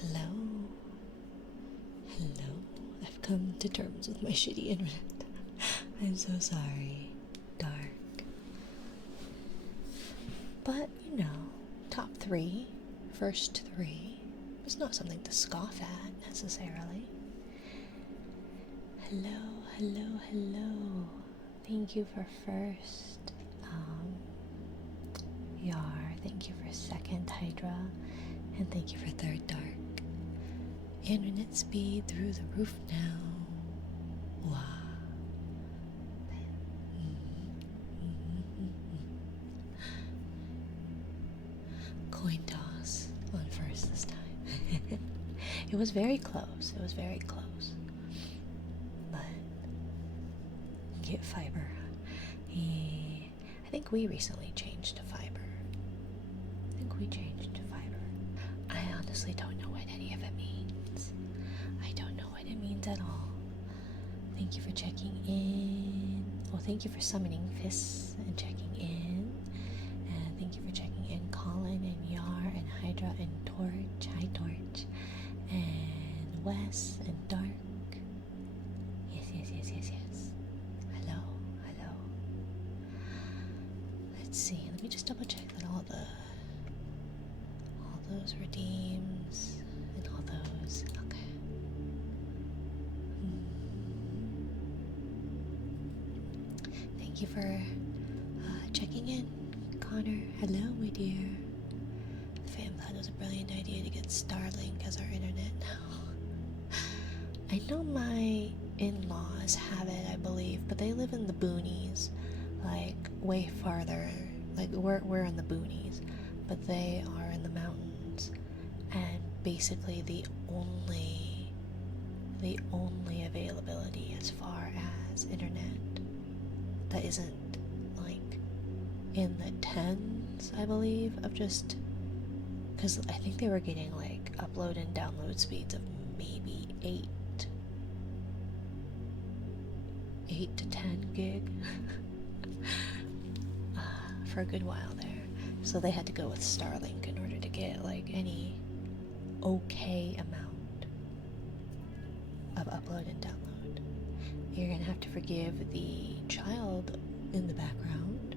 Hello? Hello? I've come to terms with my shitty internet. I'm so sorry. Dark. But, you know, top three, first three, is not something to scoff at, necessarily. Hello, hello, hello. Thank you for first, Yar. Thank you for second, Hydra. And thank you for third, Dark. Internet speed through the roof now. Wow. Coin toss on first this time. It was very close. It was very close. But get fiber. Yeah. I think we recently changed to fiber. I think we changed to fiber. I honestly don't know what any of it means. I don't know what it means at all. Thank you for checking in. Well, thank you for summoning fists and checking in. And thank you for checking in, Colin and Yar and Hydra and Torch. Hi, Torch. And Wes and Dark. Yes, yes, yes, yes, yes. Hello, hello. Let's see. Let me just double check that all those redeems and all those. Okay. Thank you for checking in, Connor. Hello, my dear. Fam thought it was a brilliant idea to get Starlink as our internet now. I know my in-laws have it, I believe, but they live in the boonies, like way farther. Like we're in the boonies, but they are in the mountains, and basically the only availability as far as internet that isn't like in the tens, I believe, of just because I think they were getting like upload and download speeds of maybe 8 to 10 gig for a good while there. So they had to go with Starlink in order to get like any okay amount of upload and download. You're gonna have to forgive the child in the background.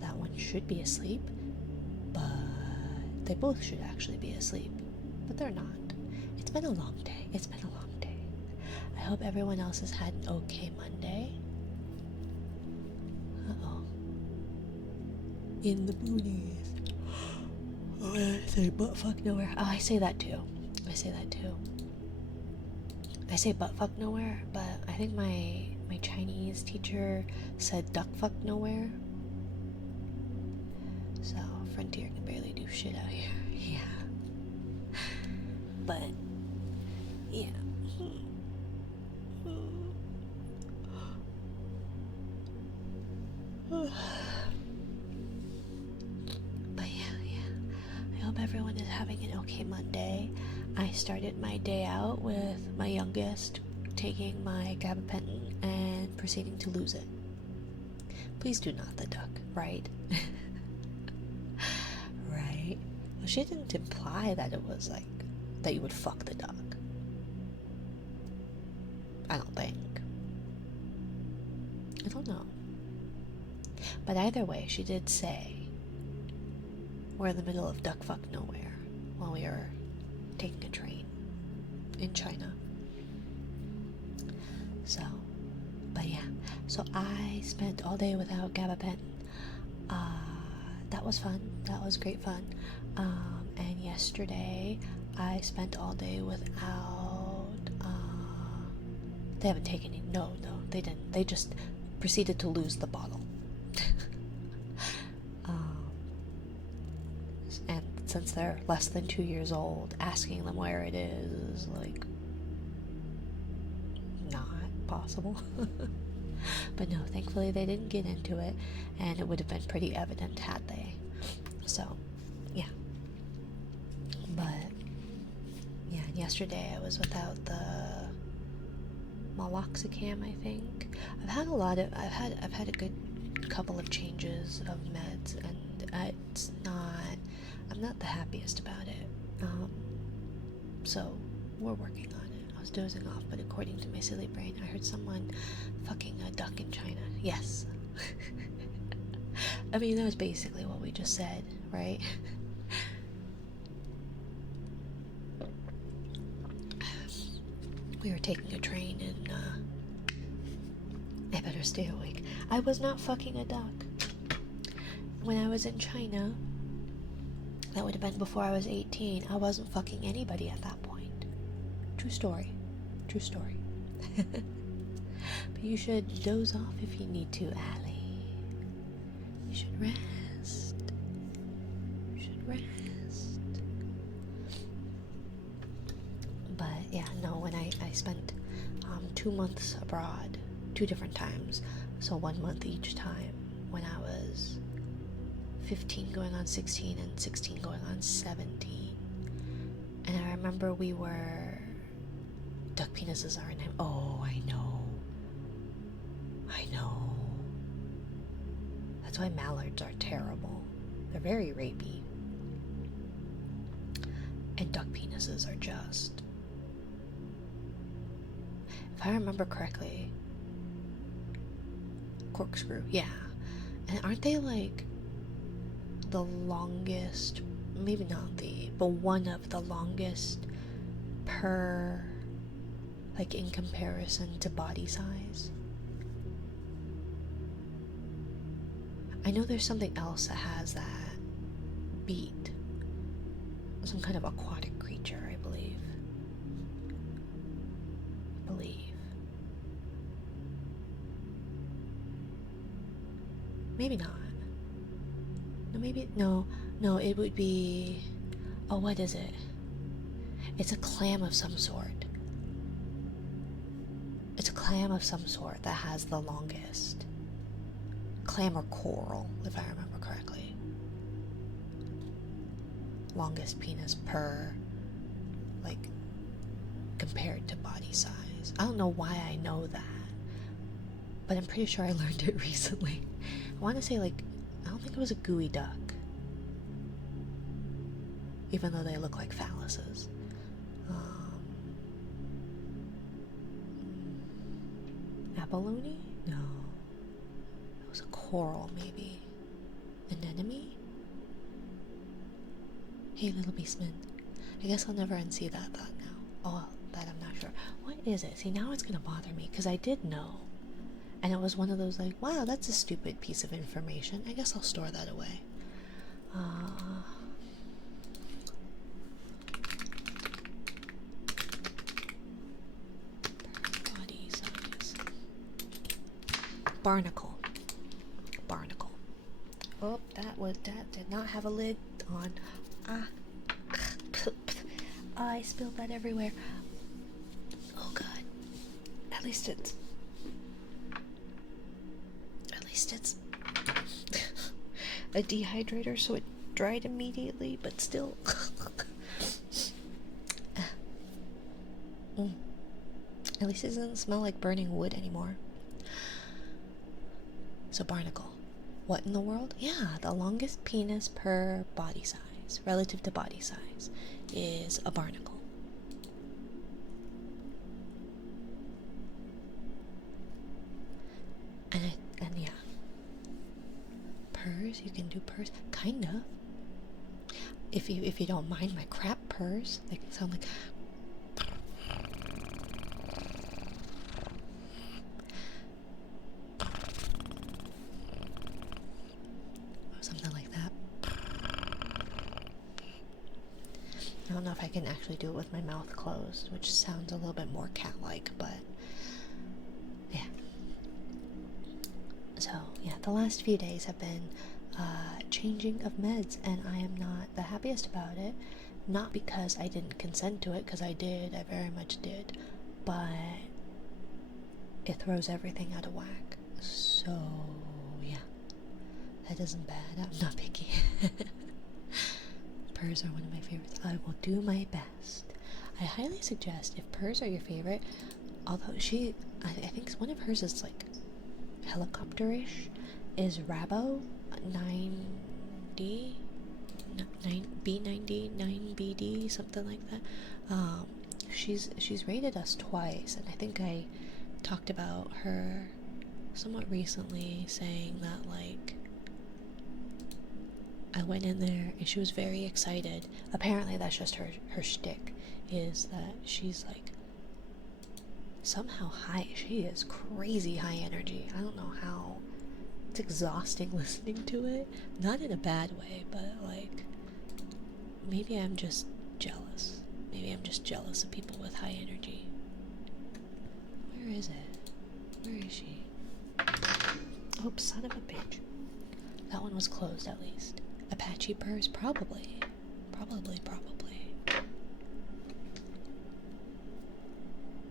That one should be asleep, but they both should actually be asleep, but they're not. It's been a long day. It's been a long day. I hope everyone else has had an okay Monday. Uh-oh. In the boonies. Oh, I say butt fuck nowhere. Oh, I say that too. I say that too. I say butt fuck nowhere, but I think my Chinese teacher said duck fuck nowhere. So Frontier can barely do shit out here. Yeah. But yeah. But yeah. I hope everyone is having an okay Monday. I started my day out with my youngest taking my gabapentin and proceeding to lose it. Please do not the duck, right? Right? Well, she didn't imply that it was like that you would fuck the duck. I don't think. I don't know. But either way, she did say we're in the middle of duck fuck nowhere while we are taking a train in China. So, but yeah. So I spent all day without gabapentin. That was fun. That was great fun. And yesterday I spent all day without. They haven't taken it. No, they didn't. They just proceeded to lose the bottle. And since they're less than 2 years old, asking them where it is like not possible. But no, thankfully they didn't get into it, and it would have been pretty evident had they. So, yeah. But yeah, and yesterday I was without the Meloxicam, I think. I've had a good couple of changes of meds, and it's not I'm not the happiest about it. So we're working on it. I was dozing off, but according to my silly brain, I heard someone fucking a duck in China. Yes. I mean, that was basically what we just said, right? We were taking a train and, I better stay awake. I was not fucking a duck. When I was in China, that would have been before I was 18, I wasn't fucking anybody at that point. True story. True story. But you should doze off if you need to, Allie. You should rest. You should rest. But yeah, no, when I spent 2 months abroad, 2 different times, so 1 month each time, when I was 15 going on 16 and 16 going on 17. And I remember we were... Duck penises are in him. Oh, I know. I know. That's why mallards are terrible. They're very rapey. And duck penises are just... If I remember correctly... Corkscrew, yeah. And aren't they like... the longest, maybe not the, but one of the longest per, like in comparison to body size? I know there's something else that has that beat. Some kind of aquatic creature, I believe. Maybe not. No, maybe, no, it would be, oh, what is it? It's a clam of some sort. It's a clam of some sort that has the longest. Clam or coral, if I remember correctly. Longest penis per, like, compared to body size. I don't know why I know that, but I'm pretty sure I learned it recently. I want to say, like, I don't think it was a gooey duck, even though they look like phalluses. Abalone? No. It was a coral, maybe. Anemone? Hey, little beastman. I guess I'll never unsee that thought now. Oh, that I'm not sure. What is it? See, now it's gonna bother me, because I did know. And it was one of those like, wow, that's a stupid piece of information. I guess I'll store that away. Body size. Barnacle. Barnacle. Oh, that did not have a lid on. I spilled that everywhere. Oh god. At least it's a dehydrator, so it dried immediately, but still. At least it doesn't smell like burning wood anymore. So barnacle. What in the world? Yeah, the longest penis per body size, relative to body size, is a barnacle. And yeah. Purrs, you can do purrs, kind of. If you don't mind my crap purrs, they can sound like or something like that. I don't know if I can actually do it with my mouth closed, which sounds a little bit more cat-like, but yeah. So, yeah, the last few days have been changing of meds, and I am not the happiest about it. Not because I didn't consent to it, because I did, I very much did, but it throws everything out of whack. So, yeah, that isn't bad. I'm not picky. Purrs are one of my favorites. I will do my best. I highly suggest, if purrs are your favorite, although I think one of hers is like helicopter-ish, is Rabo 9D, 9B something like that. She's rated us twice, and I think I talked about her somewhat recently, saying that like I went in there and she was very excited. Apparently, that's just her shtick, is that she's like somehow high. She is crazy high energy. I don't know how. It's exhausting listening to it. Not in a bad way, but like maybe I'm just jealous. Maybe I'm just jealous of people with high energy. Where is it? Where is she? Oh, son of a bitch. That one was closed at least. Apache purrs? Probably. Probably.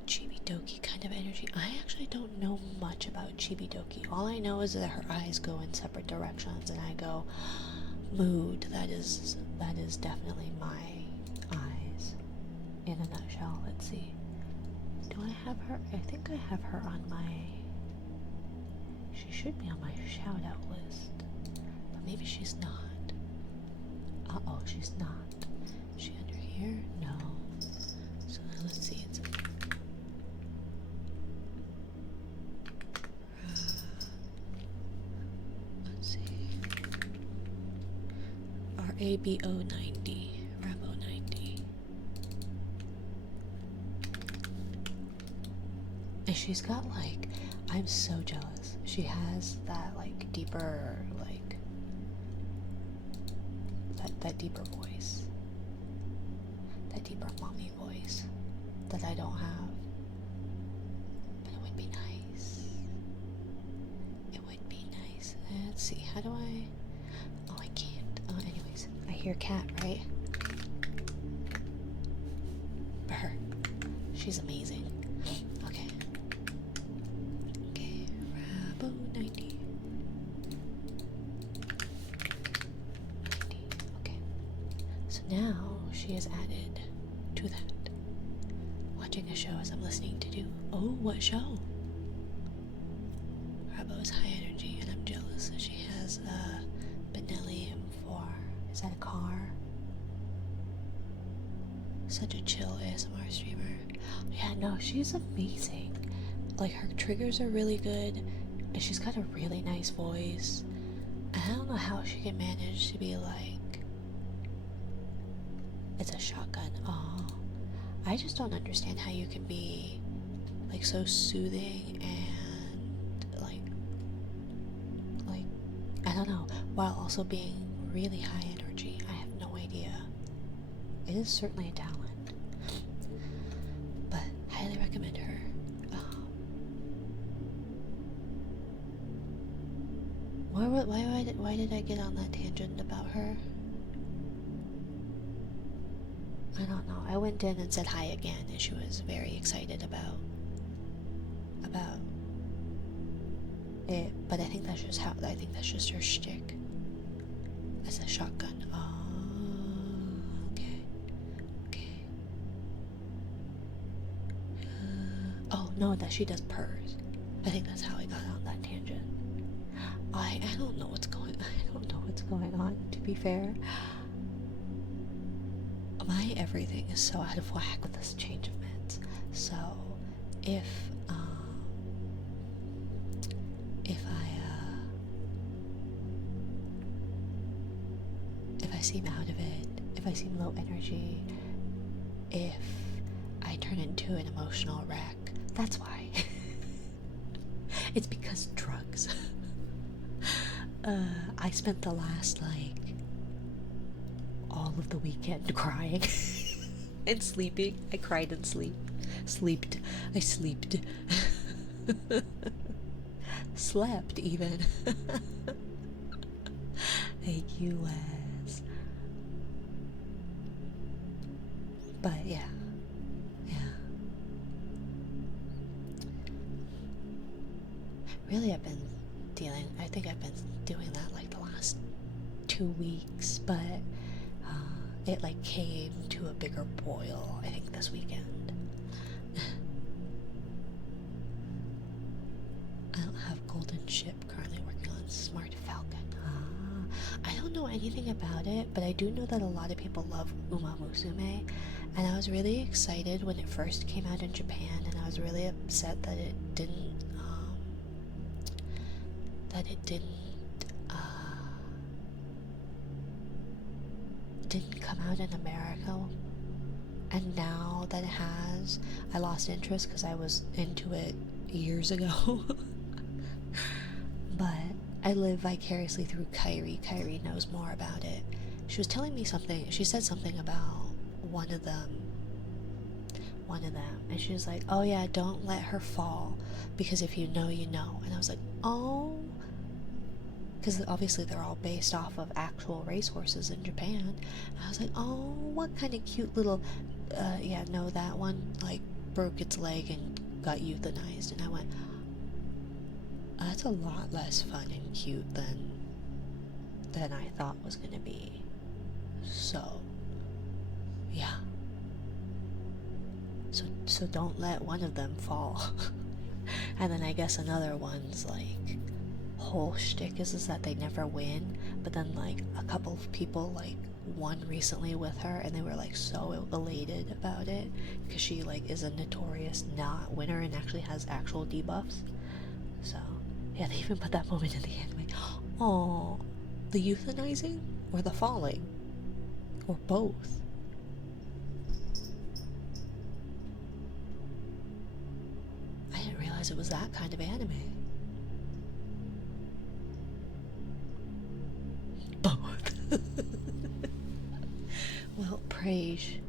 Chibi-doki kind of energy. I actually don't know much about Chibi-doki. All I know is that her eyes go in separate directions and I go, mood. That is definitely my eyes. In a nutshell. Let's see. Do I have her? I think I have her on my... She should be on my shout-out list. But maybe she's not. Uh-oh, she's not. Is she under here? No. So let's see. It's let's see. RABO 90. Rabo 90. And she's got like, I'm so jealous. She has that like deeper, like that deeper voice. That deeper mommy voice that I don't have. But it would be nice. It would be nice. Let's see, how do I... Oh, I can't. Anyways, I hear cat, right? Her. She's amazing. Okay. Okay, Rabo 90. Okay. So now she is added to that. Watching a show as I'm listening to do. Oh, what show? Rabo is high energy and I'm jealous. So she has a Benelli M4. Is that a car? Such a chill ASMR streamer. Yeah, no, she's amazing. Like, her triggers are really good, and she's got a really nice voice. And I don't know how she can manage to be like... It's a shotgun. Oh. I just don't understand how you can be, like, so soothing and, like, I don't know, while also being really high energy. I have no idea. It is certainly a talent. But highly recommend her. Why did I get on that tangent about her? I don't know. I went in and said hi again, and she was very excited about it. But I think that's just her shtick. As a shotgun. Oh, okay. Oh no, that she does purrs. I think that's how I got on that tangent. I don't know what's going on, to be fair. My everything is so out of whack with this change of meds. So if I seem out of it, if I seem low energy, if I turn into an emotional wreck, that's why. It's because drugs. I spent the last, like, all of the weekend crying and sleeping. I cried and slept. I slept. Slept, even. Thank you, Wes. But, yeah. Really, I think I've been doing that like the last 2 weeks, but it like came to a bigger boil, I think, this weekend. I don't have Golden Ship, currently working on Smart Falcon. I don't don't know anything about it, but I do know that a lot of people love Uma Musume, and I was really excited when it first came out in Japan, and I was really upset that it didn't, that it didn't come out in America. And now that it has, I lost interest because I was into it years ago. But I live vicariously through Kyrie. Kyrie knows more about it. She was telling me something. She said something about one of them. And she was like, oh yeah, don't let her fall. Because if you know, you know. And I was like, oh. Because obviously they're all based off of actual racehorses in Japan. And I was like, oh, what kind of cute little... yeah, no, that one, like, broke its leg and got euthanized. And I went, that's a lot less fun and cute than I thought was gonna be. So, yeah. So don't let one of them fall. And then I guess another one's, like, whole shtick is that they never win, but then, like, a couple of people, like, won recently with her, and they were, like, so elated about it, because she, like, is a notorious not winner and actually has actual debuffs. So, yeah, they even put that moment in the anime. Oh, the euthanizing? Or the falling? Or both? I didn't realize it was that kind of anime. Both. Well, praise.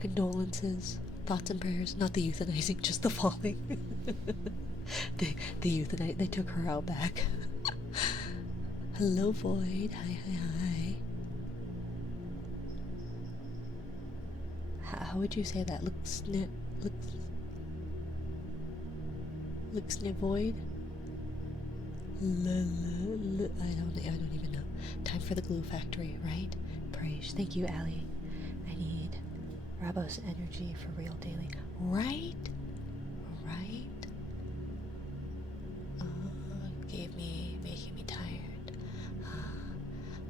Condolences. Thoughts and prayers. Not the euthanizing, just the falling. the euthanize. They took her out back. Hello, Void. Hi. How would you say that? Looks void. I don't even know. Time for the glue factory, right? Praise. Thank you, Allie. I need Rabos energy for real daily. Right? Making me tired.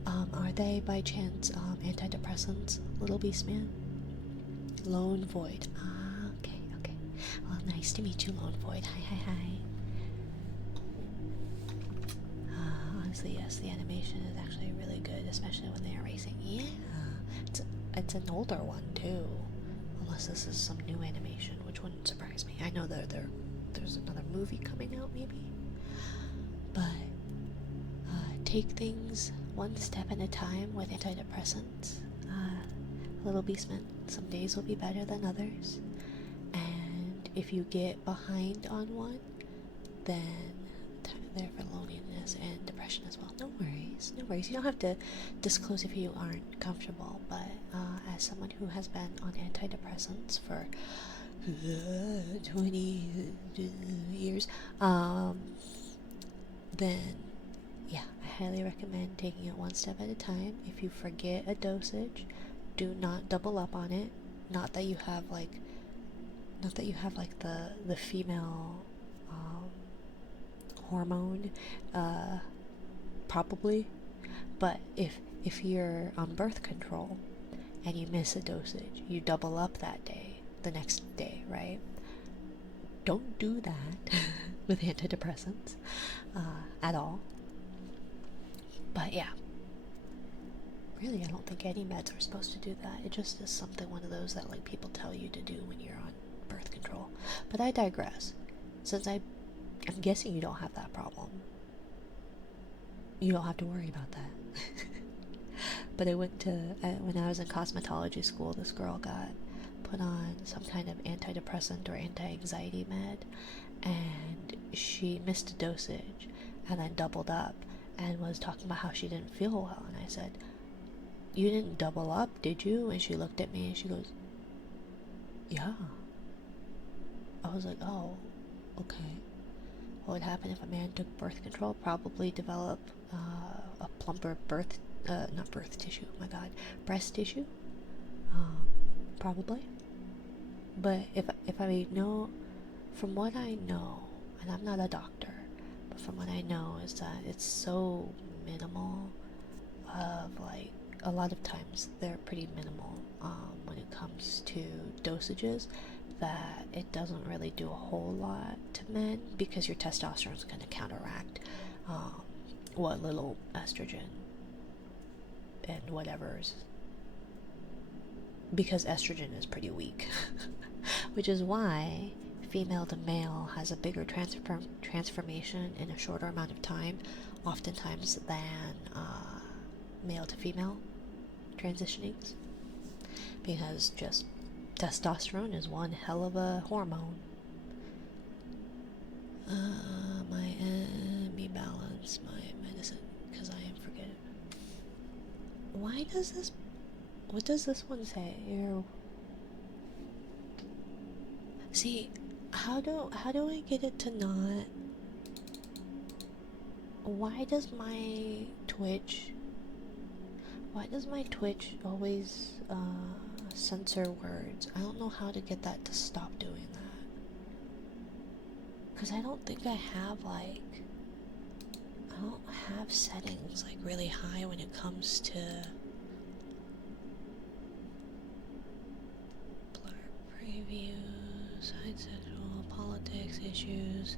Are they by chance antidepressants, Little Beast Man? Lone Void. Okay. Well, nice to meet you, Lone Void. Hi. Honestly, yes, the animation is actually really good, especially when they are racing. Yeah, it's an older one too, unless this is some new animation, which wouldn't surprise me. I know there's another movie coming out, maybe, but take things one step at a time with antidepressants. Little Beastman, some days will be better than others, and if you get behind on one, then there for loneliness and depression as well. No worries. You don't have to disclose if you aren't comfortable, but as someone who has been on antidepressants for 20 years, then yeah, I highly recommend taking it one step at a time. If you forget a dosage, do not double up on it. Not that you have like the female hormone, probably, but if you're on birth control and you miss a dosage, you double up that day, the next day, right? Don't do that with antidepressants at all. But yeah, really, I don't think any meds are supposed to do that. It just is one of those that like people tell you to do when you're on birth control. But I digress. Since I'm guessing you don't have that problem. You don't have to worry about that. But when I was in cosmetology school, this girl got put on some kind of antidepressant or anti-anxiety med, and she missed a dosage and then doubled up and was talking about how she didn't feel well. And I said, you didn't double up, did you? And she looked at me and she goes, yeah. I was like, oh, okay. What would happen if a man took birth control? Probably develop a plumper breast tissue. Probably. But if I know, from what I know, and I'm not a doctor, but from what I know is that it's so minimal a lot of times they're pretty minimal when it comes to dosages, that it doesn't really do a whole lot to men because your testosterone is going to counteract what little estrogen and whatever's, because estrogen is pretty weak. Which is why female to male has a bigger transformation in a shorter amount of time, oftentimes, than male to female transitionings, because just testosterone is one hell of a hormone. My me balance my medicine because I am forgetting. Why does this? What does this one say? See, how do I get it to not? Why does my Twitch always censor words? I don't know how to get that to stop doing that. Because I don't think I have I don't have settings like really high when it comes to blur previews, hide sexual politics issues,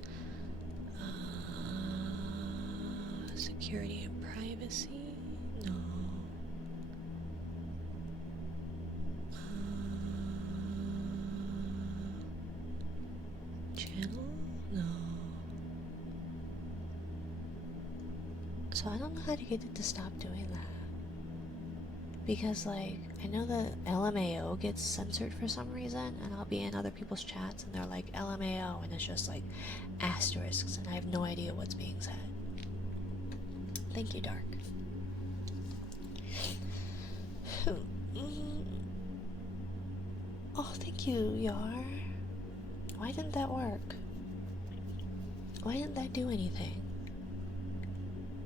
security and privacy. No. Channel? No. So I don't know how to get it to stop doing that. Because, like, I know that LMAO gets censored for some reason, and I'll be in other people's chats and they're like LMAO, and it's just like asterisks, and I have no idea what's being said. Thank you, Dark. Oh, thank you, Yar. Why didn't that work? Why didn't that do anything?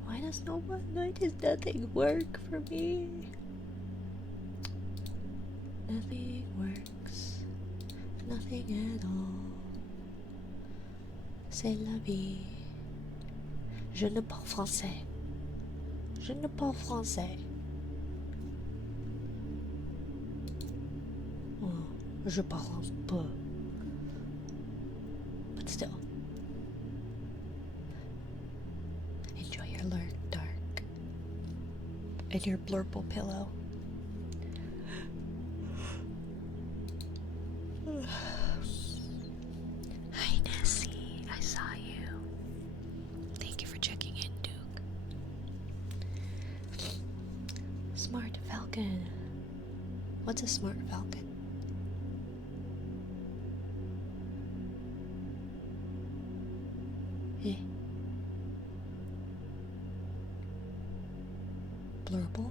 Why does nothing work for me? Nothing works. Nothing at all. C'est la vie. Je ne parle français. Je ne parle français. Oh, je parle un peu. But still. Enjoy your dark. And your blurple pillow. Hi, Nessie. I saw you. Thank you for checking in, Duke. Smart Falcon. What's a smart falcon? Eh? Blurble?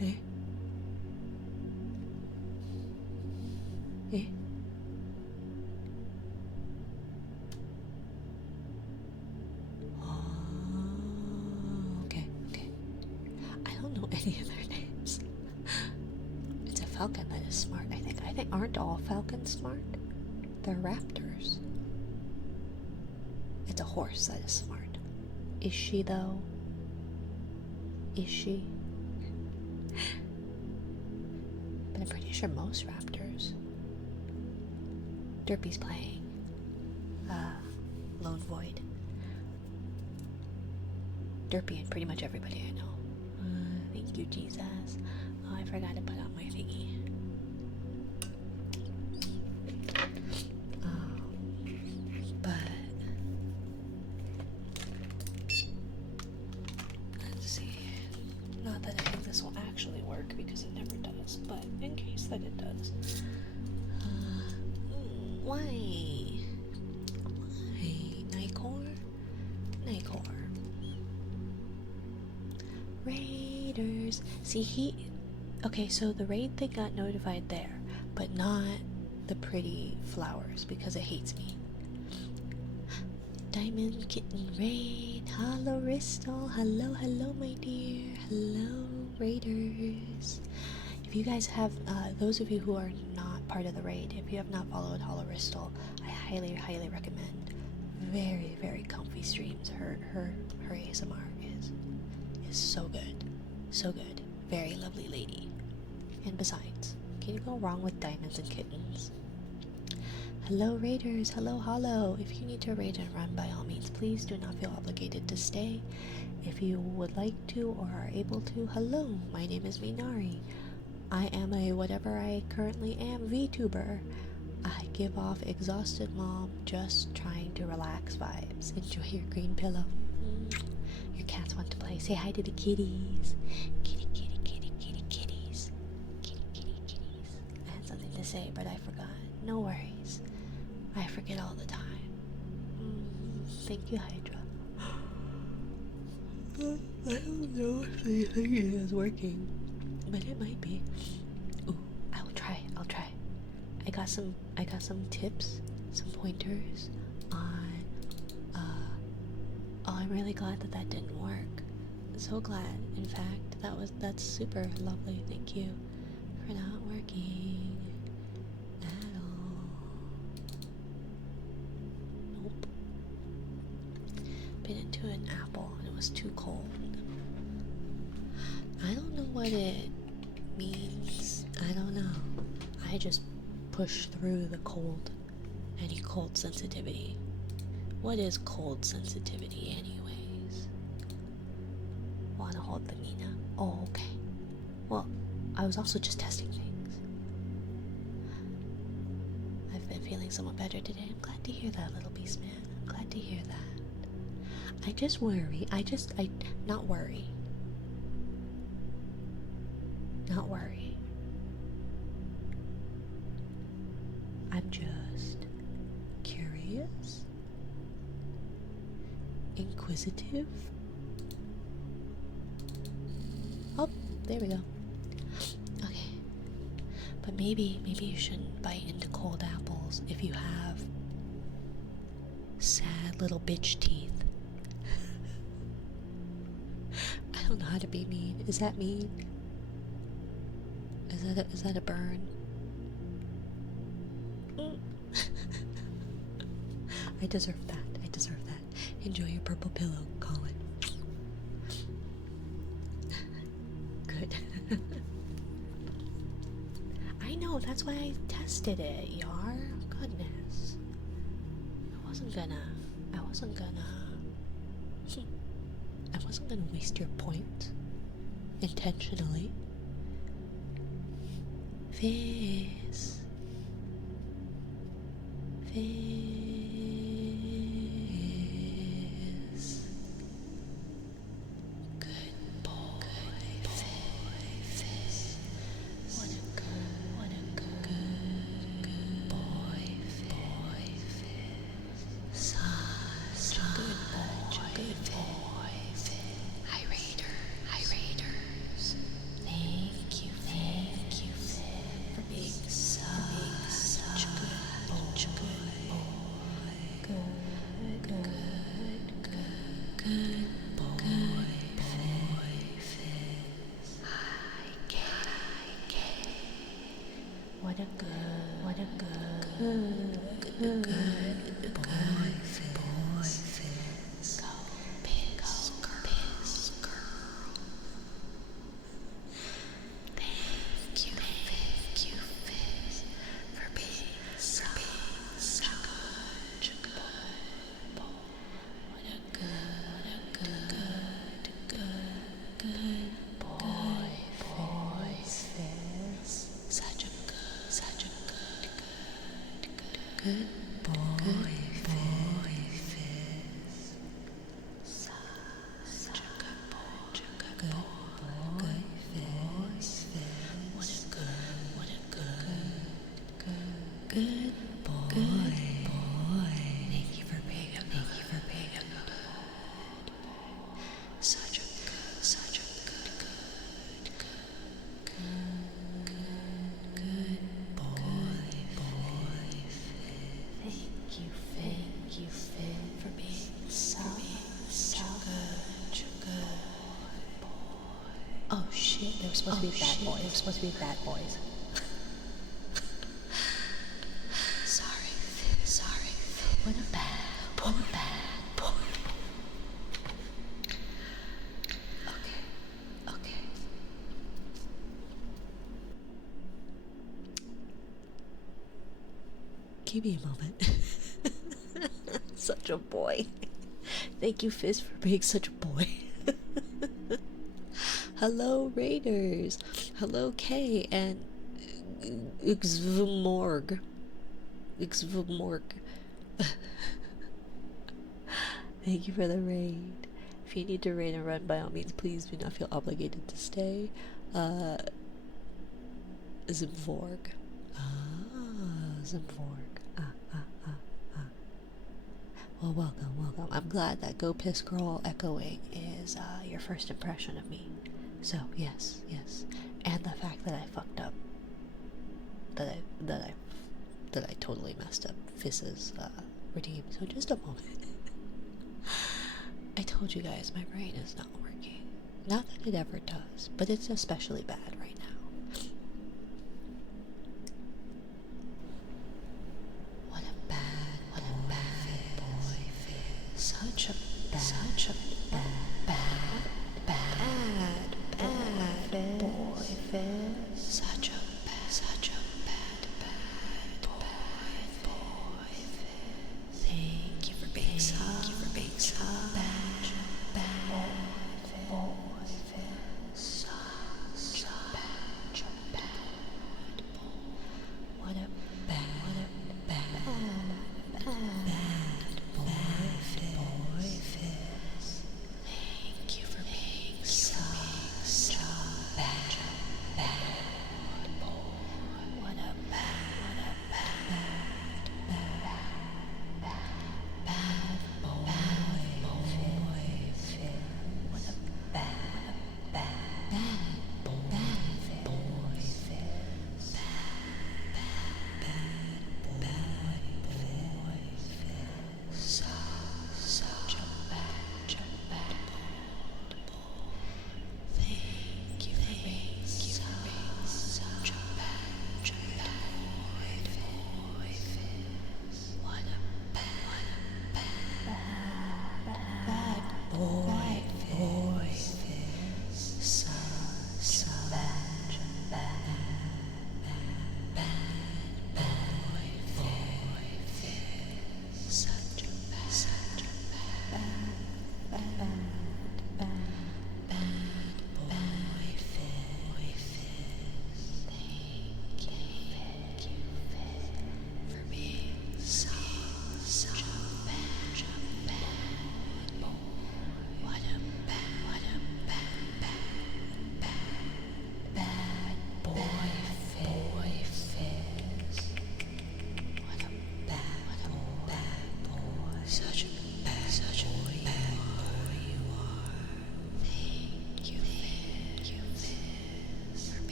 Eh? Eh? Okay. I don't know any of their names. It's a falcon that is smart, I think. Aren't all falcons smart? They're raptors. It's a horse that is smart. Is she, though? Is she? But I'm pretty sure most raptors. Derpy's playing Lone Void. Derpy and pretty much everybody I know. Thank you, Jesus. Oh, I forgot to put on my thingy. But let's see. Not that I think this will actually work because it never does, but in case that it does. Why? Nicor. Raiders. See, okay, so the raid thing got notified there, but not the pretty flowers because it hates me. Diamond Kitten Raid. Hello, Ristal. Hello, my dear. Hello, Raiders. If you guys have, those of you who are not part of the raid, if you have not followed Hollow Ristal, I highly recommend very, very comfy streams. Her ASMR is so good. So good. Very lovely lady. And besides, can you go wrong with diamonds and kittens? Hello raiders, hello hollow. If you need to raid and run, by all means, please do not feel obligated to stay. If you would like to or are able to, hello, my name is Minari. I am a whatever I currently am VTuber. I give off exhausted mom just trying to relax vibes. Enjoy your green pillow. Your cats want to play. Say hi to the kitties. Kitty, kitty, kitty, kitty, kitties. Kitty, kitty, kitties. I had something to say, but I forgot. No worries. I forget all the time. Thank you, Hydra. I don't know if the thing is working, but it might be. Ooh, I'll try. I got some tips, some pointers on. Oh, I'm really glad that didn't work. So glad. In fact, that's super lovely. Thank you for not working at all. Nope. Bit into an apple and it was too cold. I don't know what it means. I don't know. I just push through the cold. Any cold sensitivity. What is cold sensitivity anyways? Wanna hold the Mina? Oh, okay. Well, I was also just testing things. I've been feeling somewhat better today. I'm glad to hear that, little beast man. I'm glad to hear that. I just worry. Not worry. Not worry. I'm just curious, inquisitive. Oh, there we go. Okay. But maybe you shouldn't bite into cold apples if you have sad little bitch teeth. I don't know how to be mean. Is that mean? Is that a burn? I deserve that. Enjoy your purple pillow, Colin. Good. I know, that's why I tested it, Yar. Goodness. I wasn't gonna waste your point intentionally. Fizz. Good boy, Fizz. What a good boy, Fizz. Such a good boy, Fizz. Hi Raiders. Thank you, Fizz, for being such a good boy. Good boy, Fizz. Hi, Kay. What a good boy, Fizz. Go, piss girl. Thank you, Fizz, for being such a good boy. What a good boy, Fizz. Such a good boy, Fizz. Such a good boy, Fizz. What a good boy. Thank you for being a good boy. Such a good boy, Thank you, Finn, for being such a good boy. Oh shit, they were supposed to be bad boys. Sorry, Finn. What a bad Give me a moment. Such a boy. Thank you, Fizz, for being such a boy. Hello, Raiders. Hello, Kay and Xvmorg. Xvmorg. Thank you for the raid. If you need to raid and run, by all means, please do not feel obligated to stay. Zimvorg. Zimvorg. Well, welcome. I'm glad that Go Piss Girl echoing is your first impression of me. So yes, and the fact that I fucked up, that I totally messed up Fizz's redeem. So just a moment. I told you guys my brain is not working. Not that it ever does, but it's especially bad right now. What a bad boy, Fizz. Such a bad boy, Fizz. Such a bad boy, Fizz. Thank you for being so bad.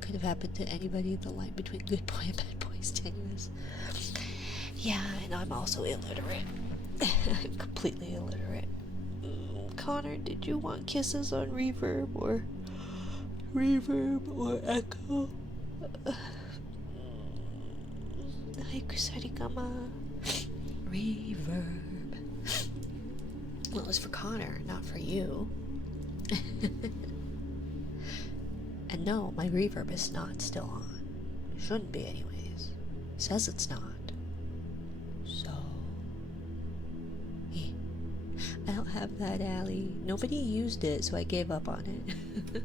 Could have happened to anybody. The line between good boy and bad boy is tenuous. Yeah, and I'm also illiterate. I'm completely illiterate. Connor, did you want kisses on reverb or echo? Hi, Kusarigama. Reverb. Well, it was for Connor, not for you. And no, my reverb is not still on. Shouldn't be anyways. Says it's not. So... I don't have that, Allie. Nobody used it, so I gave up on it.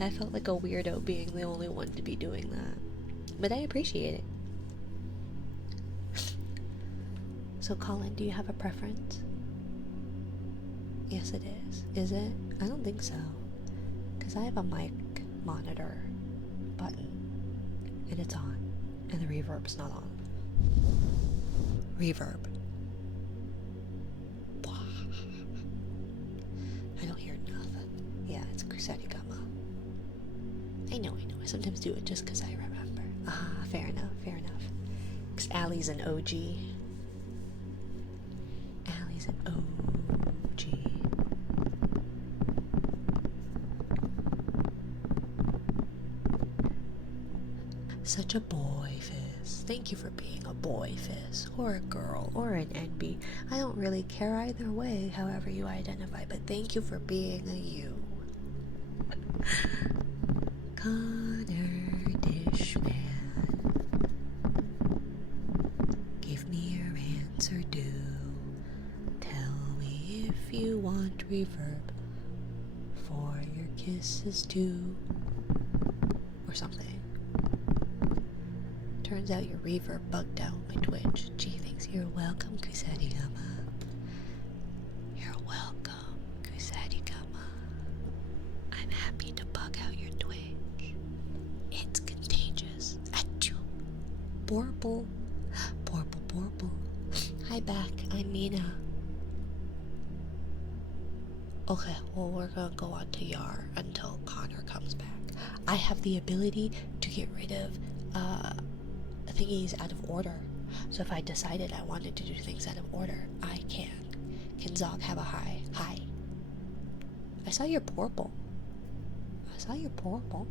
I felt like a weirdo being the only one to be doing that. But I appreciate it. So Colin, do you have a preference? Yes it is. Is it? I don't think so. Because I have a mic monitor button and it's on and the reverb's not on. Reverb. I don't hear nothing. Yeah, it's Kusarigama. I know. I sometimes do it just because I remember. Ah, fair enough. Because Allie's an OG. Allie's an OG. such a boy fizz. Thank you for being a boy fizz, or a girl, or an NB. I don't really care either way, however you identify, but thank you for being a you. Connor Dishman, give me your answer due. Tell me if you want reverb for your kisses too, or something. Turns out your reverb bugged out my Twitch. Gee, thanks. You're welcome, Kusarigama. You're welcome, Kusarigama. I'm happy to bug out your Twitch. It's contagious. Achoo. Borble. Borble, borble. Hi back, I'm Mina. Okay, well we're gonna go on to Yar until Connor comes back. I have the ability to get rid of thingies out of order. So if I decided I wanted to do things out of order, I can. Can Zog have a hi? Hi. I saw your purple. I saw your purple.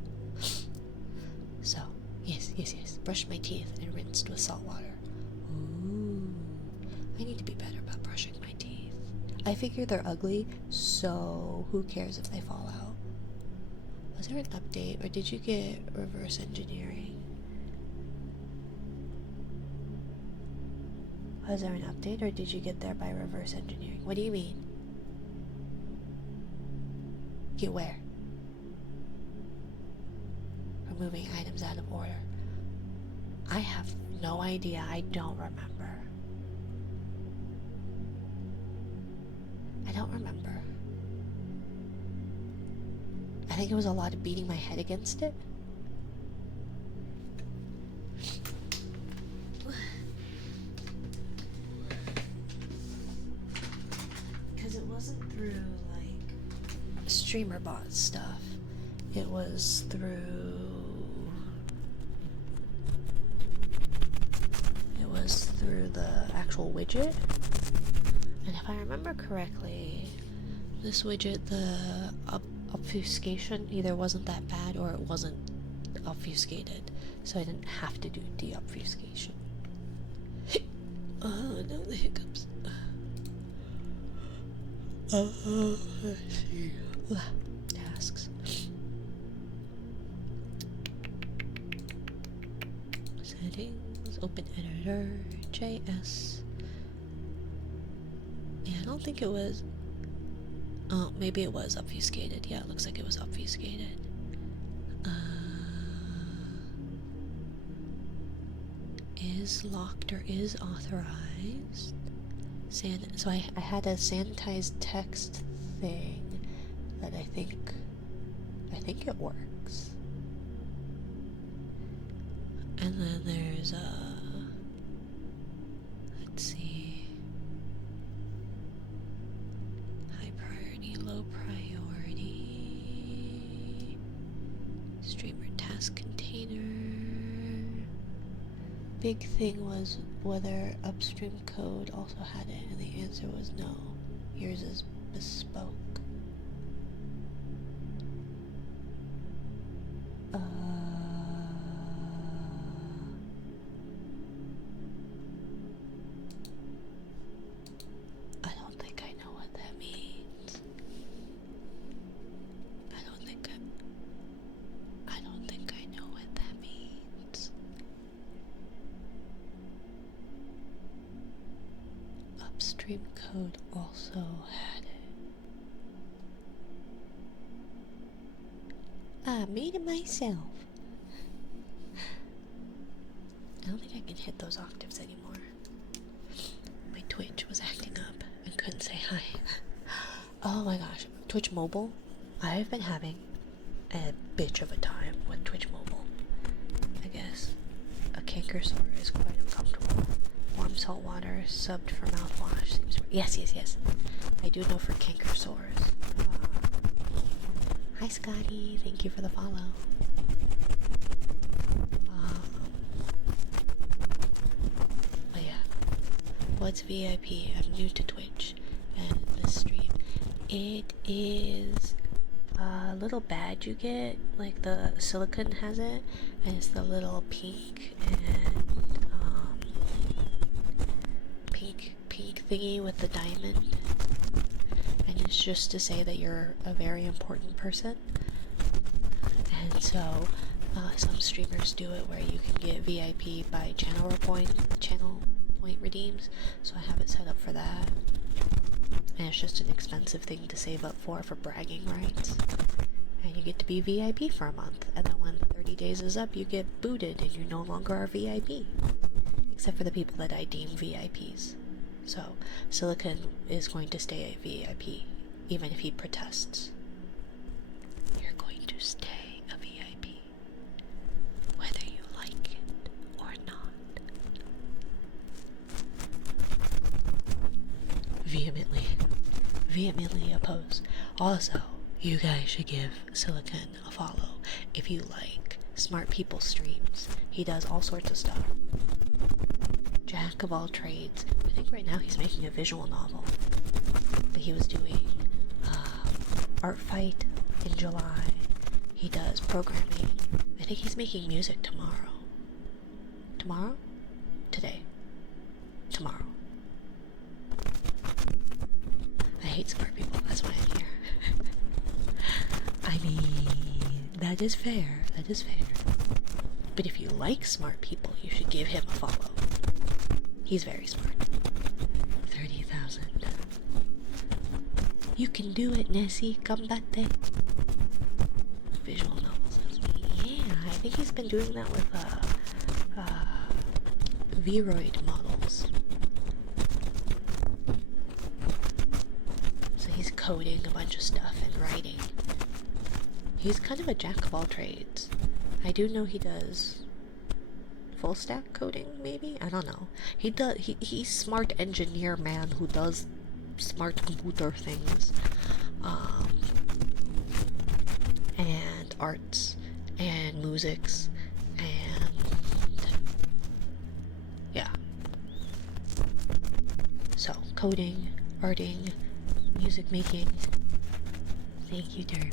So, yes. Brushed my teeth and rinsed with salt water. Ooh. I need to be better about brushing my teeth. I figure they're ugly, so who cares if they fall out? Was there an update, or did you get reverse engineering? Was there an update, or did you get there by reverse engineering? What do you mean? Get where? Removing items out of order. I have no idea. I don't remember. I don't remember. I think it was a lot of beating my head against it. Because it wasn't through, like, streamer bot stuff. It was through... the actual widget. And if I remember correctly, this widget, the obfuscation either wasn't that bad or it wasn't obfuscated, so I didn't have to do de-obfuscation. Oh no, the hiccups. Oh, I see. Tasks. Settings, open editor, JS. Yeah, I don't think it was. Oh, maybe it was obfuscated. Yeah, it looks like it was obfuscated. Is locked or is authorized. So I had a sanitized text thing that I think it works. And then there's let's see, high priority, low priority, streamer task container. Big thing was whether upstream code also had it, and the answer was no. Yours is bespoke. I don't think I know what that means. I don't think I know what that means. Upstream code also had it. I made it myself. I don't think I can hit those octaves anymore. My Twitch was acting up and couldn't say hi. Oh my gosh, Twitch mobile. I've been having a bitch of a time with Twitch mobile. I guess a canker sore is quite uncomfortable. Warm salt water subbed for mouthwash seems. Yes. I do know for canker sores. Hi Scotty, thank you for the follow. But yeah, what's VIP? I'm new to Twitch and this stream. It is little badge you get, like the silicone has it, and it's the little pink and pink thingy with the diamond, and it's just to say that you're a very important person. And so some streamers do it where you can get VIP by channel point redeems, so I have it set up for that. And it's just an expensive thing to save up for bragging rights. And you get to be VIP for a month, and then when the 30 days is up, you get booted and you no longer are VIP. Except for the people that I deem VIPs. So, Silicon is going to stay a VIP, even if he protests. You're going to stay a VIP, whether you like it or not. Vehemently oppose. Also, you guys should give Silicon a follow if you like smart people streams. He does all sorts of stuff. Jack of all trades. I think right now he's making a visual novel. But he was doing Art Fight in July. He does programming. I think he's making music tomorrow. Tomorrow? Today. Tomorrow. I hate smart people, that's why I'm here. I mean, that is fair, But if you like smart people, you should give him a follow. He's very smart. 30,000. You can do it, Nessie. Combate. Visual novels. Yeah, I think he's been doing that with Vroid models. So he's coding a bunch of stuff and writing. He's kind of a jack of all trades. I do know he does full stack coding, maybe? I don't know. He's smart engineer man who does smart computer things. And arts and musics and yeah. So coding, arting, music making. Thank you, Derby.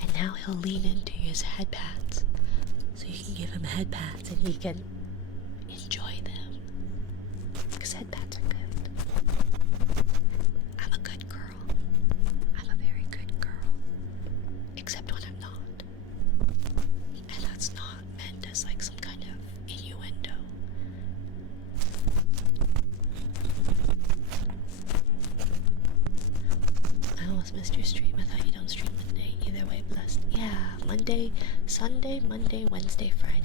And now he'll lean into his head pats. So you can give him head pats and he can enjoy them. Because head pats are good. I'm a good girl. I'm a very good girl. Except when I'm not. And that's not meant as like some kind of innuendo. I almost missed your stream. I thought you don't stream Monday. Either way, blessed. Yeah, Monday, Sunday, Monday, Wednesday, Friday.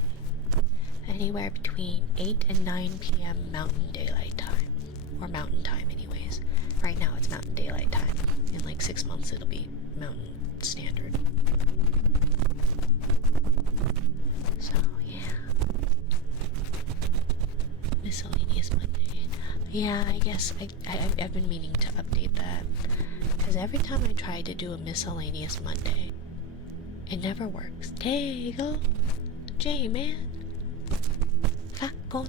Anywhere between 8 and 9 p.m. Mountain Daylight Time. Or Mountain Time, anyways. Right now it's Mountain Daylight Time. In like 6 months it'll be Mountain Standard. So, yeah. Miscellaneous Monday. Yeah, I guess I've been meaning to update that. Because every time I try to do a Miscellaneous Monday, it never works. Tego! J-Man! Facon!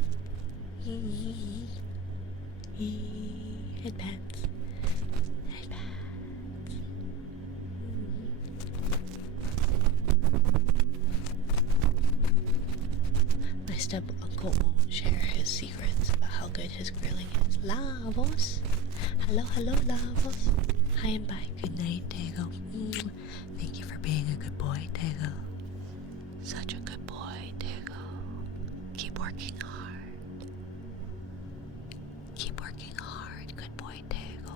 Headbands. My step uncle won't share his secrets about how good his grilling is. Lavos! Hello, Lavos! Hi and bye. Good night, Tego. Thank you for being a good boy, Tego. Such a good boy, Tego. Keep working hard. Keep working hard, good boy, Tego.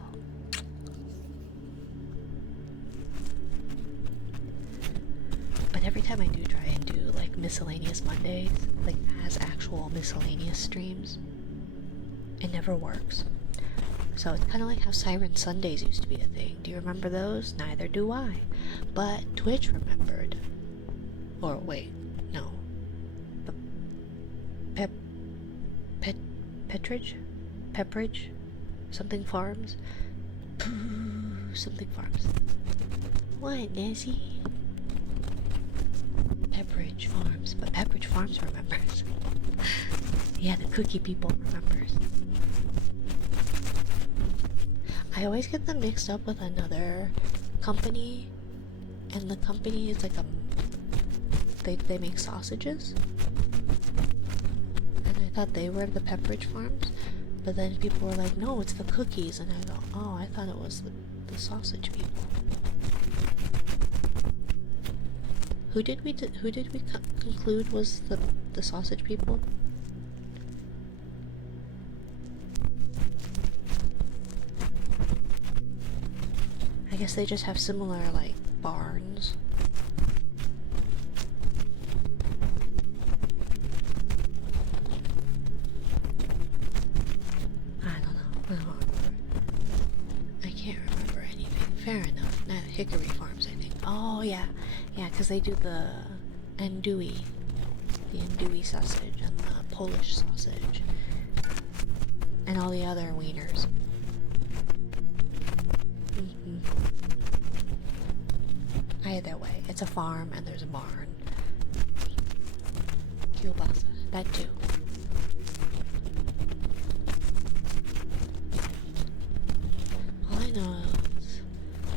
But every time I do try and do like miscellaneous Mondays, like as actual miscellaneous streams, it never works. So it's kind of like how Siren Sundays used to be a thing. Do you remember those? Neither do I. But Twitch remembered. Or wait, no. Pepperidge? Something Farms? Something Farms. What, Nancy? Pepperidge Farms. But Pepperidge Farms remembers. Yeah, the cookie people remembers. I always get them mixed up with another company, and the company is like they make sausages, and I thought they were the Pepperidge Farms, but then people were like, no, it's the cookies, and I go, oh, I thought it was the sausage people. Who did we conclude was the sausage people? I guess they just have similar, like, barns. I don't know. I can't remember anything. Fair enough. Not Hickory Farms, I think. Oh, yeah. Yeah, because they do the andouille. The andouille sausage and the Polish sausage. And all the other wieners. Either way, it's a farm and there's a barn. Kielbasa, that too. All I know is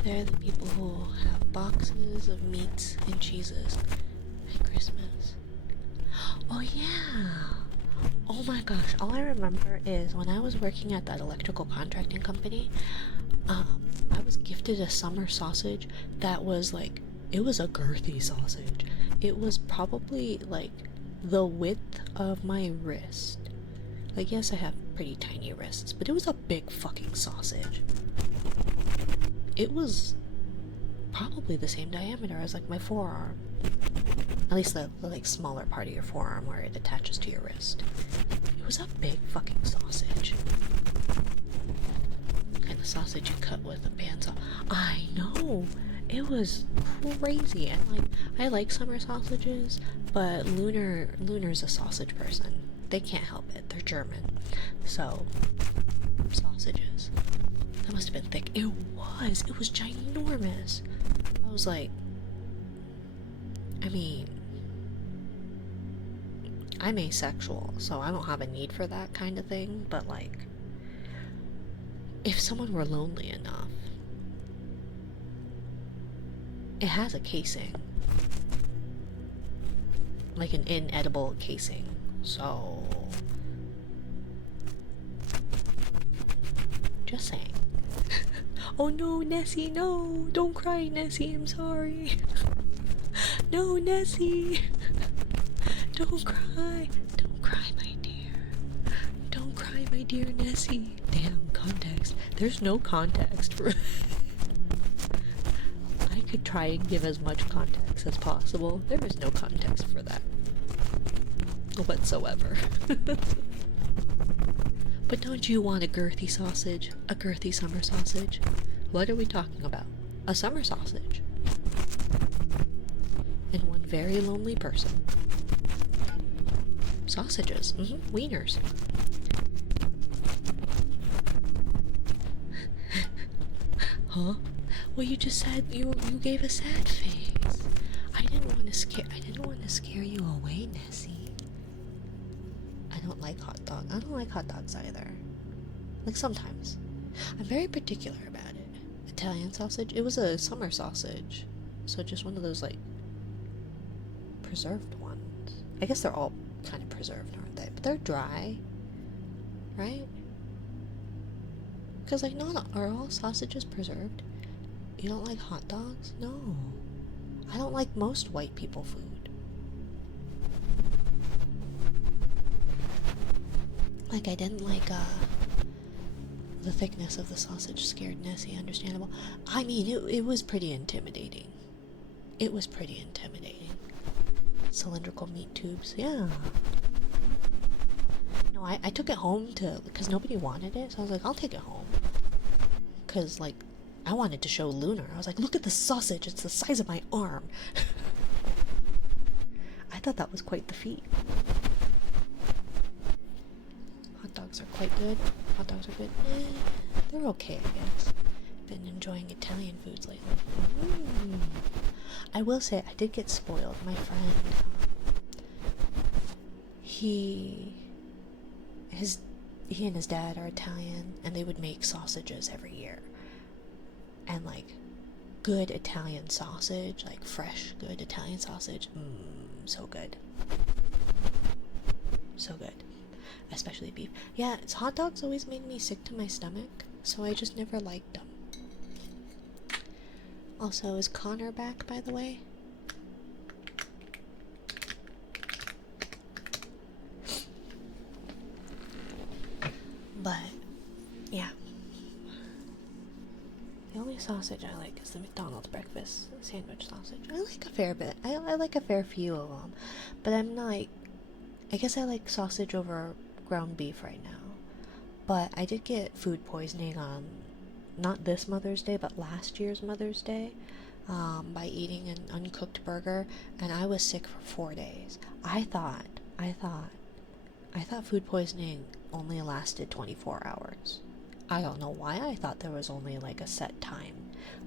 they're the people who have boxes of meats and cheeses at Christmas. Oh yeah! Oh my gosh, all I remember is when I was working at that electrical contracting company, I was gifted a summer sausage that was like, it was a girthy sausage. It was probably like the width of my wrist. Like, yes, I have pretty tiny wrists, but it was a big fucking sausage. It was probably the same diameter as like my forearm. At least the like smaller part of your forearm where it attaches to your wrist. It was a big fucking sausage. Kind of sausage you cut with a bandsaw. I know! It was crazy. And like, I like summer sausages, but Lunar's a sausage person. They can't help it. They're German. So, sausages. That must have been thick. It was. It was ginormous. I was like, I mean, I'm asexual, so I don't have a need for that kind of thing, but like, if someone were lonely enough, it has a casing. Like an inedible casing. So, just saying. Oh no, Nessie, no! Don't cry, Nessie, I'm sorry. No, Nessie! Don't cry! Don't cry, my dear. Don't cry, my dear Nessie. Damn, context. There's no context for I could try and give as much context as possible. There is no context for that whatsoever. But don't you want a girthy sausage? A girthy summer sausage? What are we talking about? A summer sausage. And one very lonely person. Sausages. Wieners. Huh? Well, you just said you gave a sad face. I didn't want to scare you away, Nessie. I don't like hot dogs. I don't like hot dogs either. Like, sometimes. I'm very particular about it. Italian sausage. It was a summer sausage. So just one of those, like, preserved ones. I guess they're all kind of preserved, aren't they? But they're dry. Right? Because, like, are all sausages preserved? You don't like hot dogs? No. I don't like most white people food. Like, I didn't like, the thickness of the sausage scared Nessie, understandable. I mean, it was pretty intimidating. It was pretty intimidating. Cylindrical meat tubes, yeah. No, I took it home because nobody wanted it, so I was like, I'll take it home. Because, like, I wanted to show Lunar. I was like, look at the sausage, it's the size of my arm. I thought that was quite the feat. Hot dogs are quite good. Hot dogs are good. They're okay, I guess. Been enjoying Italian foods lately. I will say, I did get spoiled. My friend, he his he and his dad are Italian, and they would make sausages every year. And like good Italian sausage, like fresh good Italian sausage, so good. So good. Especially beef. Yeah, it's hot dogs always made me sick to my stomach, so I just never liked them. Also, is Connor back, by the way? But, yeah. The only sausage I like is the McDonald's breakfast sandwich sausage. I like a fair bit. I like a fair few of them. But I'm not like... I guess I like sausage over ground beef right now. But I did get food poisoning on... not this Mother's Day, but last year's Mother's Day. By eating an uncooked burger. And I was sick for 4 days. I thought food poisoning only lasted 24 hours. I don't know why I thought there was only like a set time,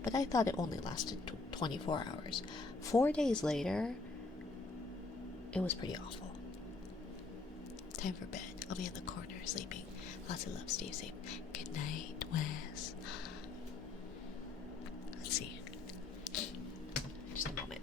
but I thought it only lasted 24 hours. 4 days later, it was pretty awful. Time for bed. I'll be in the corner sleeping. Lots of love, stay safe. Good night, Wes. Let's see. Just a moment.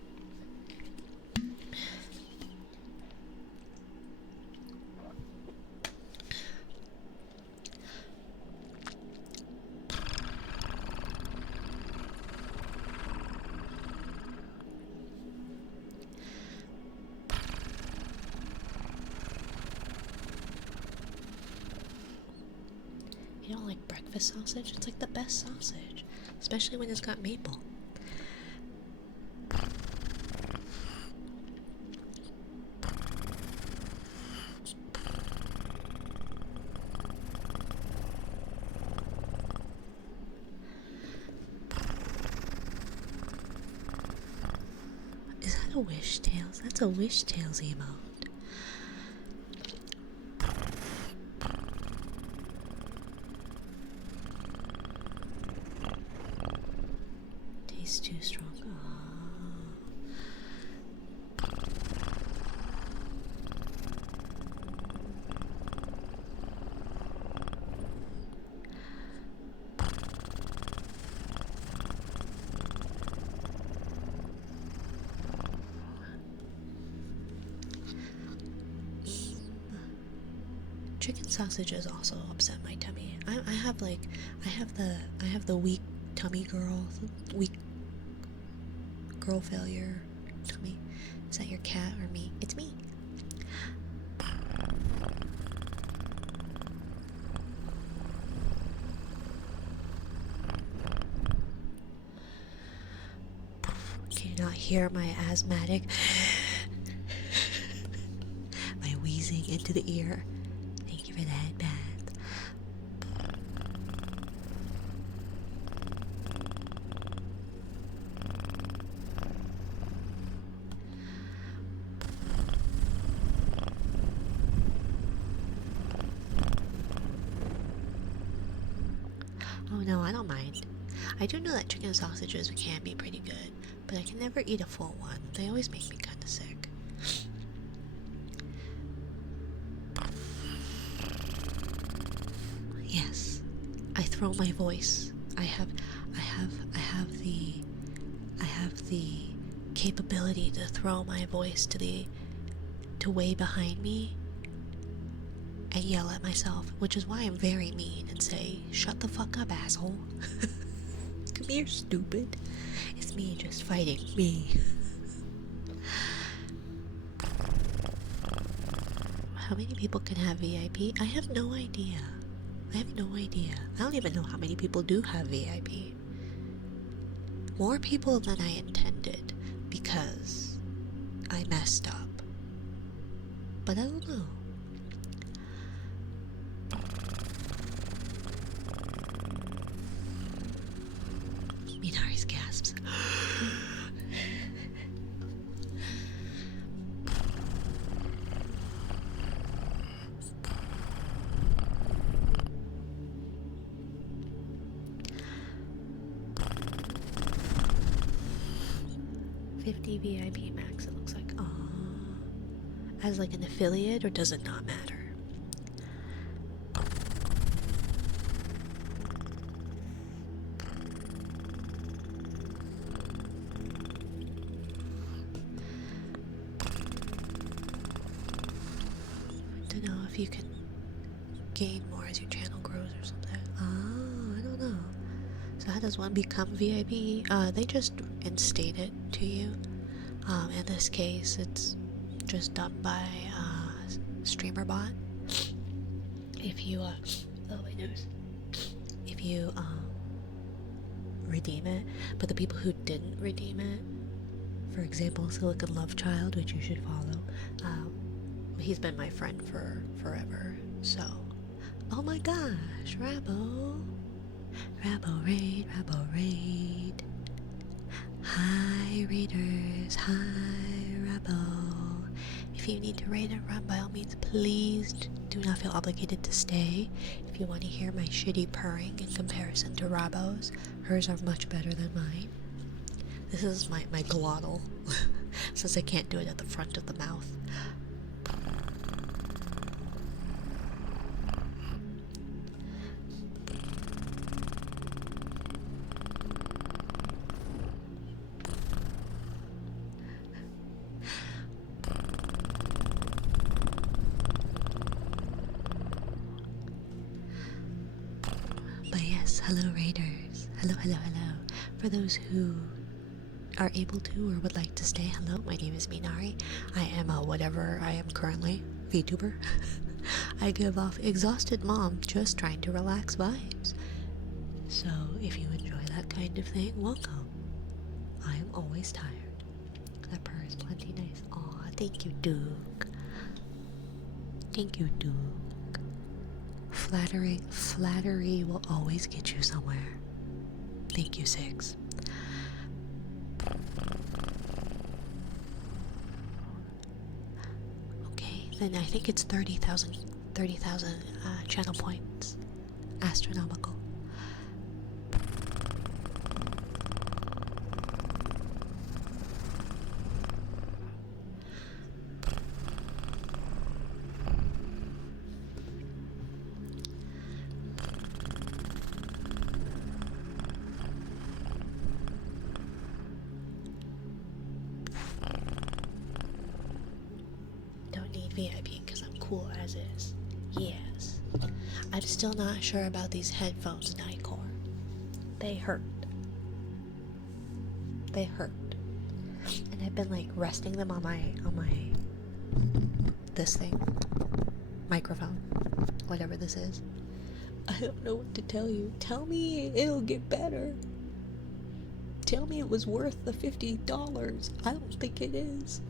You don't like breakfast sausage? It's like the best sausage, especially when it's got maple. Is that a Wish Tales? That's a Wish Tales emote. Tastes too strong. Chicken sausages also upset my tummy. I have the weak tummy weak girl failure tummy. Is that your cat or me? It's me. Can you not hear my asthmatic my wheezing into the ear? Thank you for that, Beth. Oh no, I don't mind. I do know that chicken sausages can be pretty good, but I can never eat a full one. They always make me kind of sick. Yes, I throw my voice. I have the capability to throw my voice to way behind me and yell at myself, which is why I'm very mean and say, "Shut the fuck up, asshole." Come here, stupid. It's me just fighting me. How many people can have VIP? I have no idea. I don't even know how many people do have VIP. More people than I intended because I messed up. But I don't know. Minari's gasps. $50 VIP max, it looks like. As like an affiliate, or does it not matter? if you can gain more as your channel grows or something. Oh, I don't know. So how does one become VIP? They just instate it to you. In this case, it's just done by StreamerBot. If you, oh my nose. If you redeem it, but the people who didn't redeem it, for example, Silicon Love Child, which you should follow, he's been my friend for forever. So, oh my gosh, Rabo Raid. Hi raiders, hi Rabo. If you need to raid and run, by all means, please do not feel obligated to stay. If you want to hear my shitty purring in comparison to Rabo's, hers are much better than mine. This is my glottal, since I can't do it at the front of the mouth. But yes, hello raiders. Hello. For those who are able to or would like to stay, hello, my name is Minari. I am a whatever I am currently, VTuber. I give off exhausted mom just trying to relax vibes. So if you enjoy that kind of thing, welcome. I am always tired. That purr is plenty nice. Aw, thank you, Duke. Thank you, Duke. Flattery will always get you somewhere. Thank you, Six. Okay, then I think it's 30,000 channel points. Astronomical. VIP because I'm cool as is. Yes. I'm still not sure about these headphones, Nicor. They hurt. And I've been like resting them on my this thing. Microphone. Whatever this is. I don't know what to tell you. Tell me it'll get better. Tell me it was worth the $50. I don't think it is.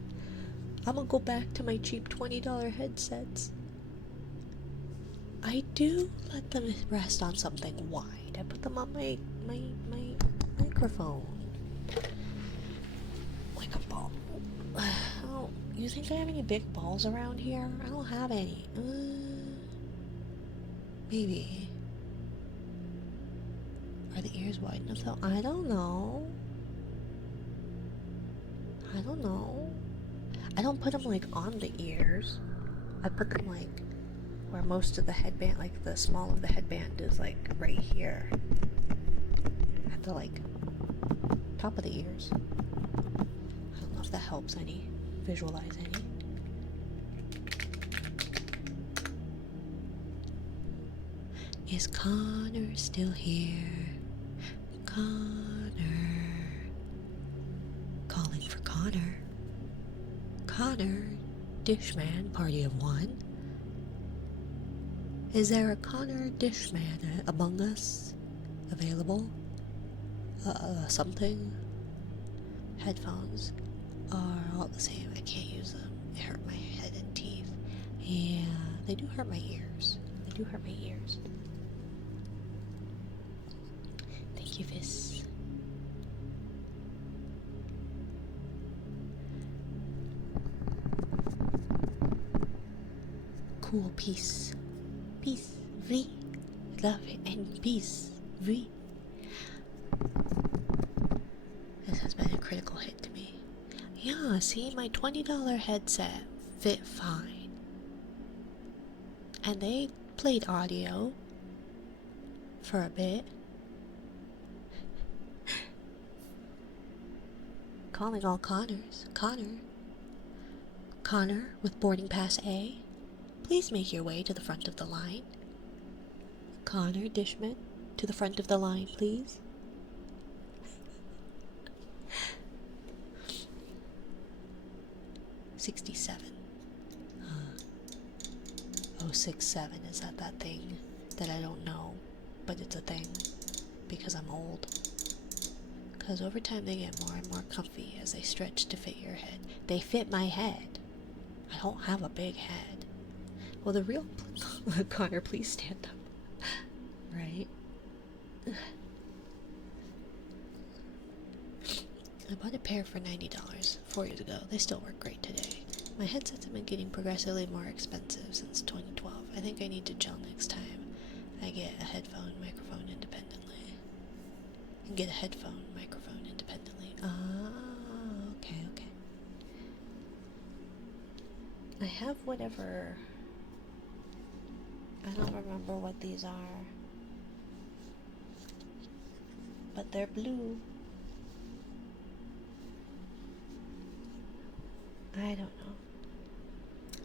I'm gonna go back to my cheap $20 headsets. I do let them rest on something wide. I put them on my microphone. Like a ball. Oh, you think I have any big balls around here? I don't have any. Maybe. Are the ears wide enough though? I don't know. I don't put them like on the ears. I put them like where most of the headband, like the small of the headband is like right here. At the like top of the ears. I don't know if that helps any. Visualize any. Is Connor still here? Connor. Calling for Connor. Connor, Dishman, party of one. Is there a Connor Dishman among us? Available? Something? Headphones are all the same. I can't use them. They hurt my head and teeth. Yeah, they do hurt my ears. Thank you, Vis. Cool, peace, V, love and peace, V. This has been a critical hit to me. Yeah, see, my $20 headset fit fine, and they played audio for a bit. Calling all Connors. Connor with boarding pass A. Please make your way to the front of the line. Connor Dishman, to the front of the line, please. 67. 067, is that thing that I don't know, but it's a thing because I'm old. Because over time they get more and more comfy as they stretch to fit your head. They fit my head. I don't have a big head. Well, the real Connor, please stand up. Right? I bought a pair for $90 4 years ago. They still work great today. My headsets have been getting progressively more expensive since 2012. I think I need to chill next time I get a headphone microphone independently. Get a headphone microphone independently. Okay. I have whatever. I don't remember what these are, but they're blue. I don't know.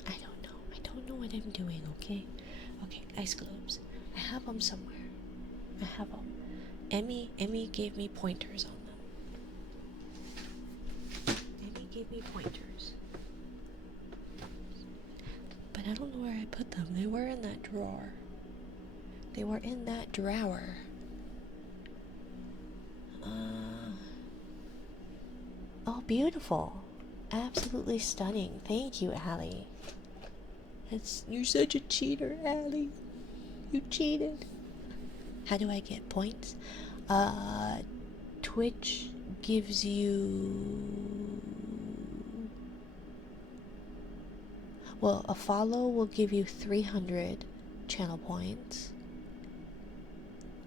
I don't know what I'm doing, okay? Okay, ice globes. I have them somewhere. I have them. Emmy gave me pointers on them. Emmy gave me pointers. But I don't know where I put them. They were in that drawer. They were in that drawer. Oh, beautiful. Absolutely stunning. Thank you, Allie. You're such a cheater, Allie. You cheated. How do I get points? Twitch gives you... Well, a follow will give you 300 channel points.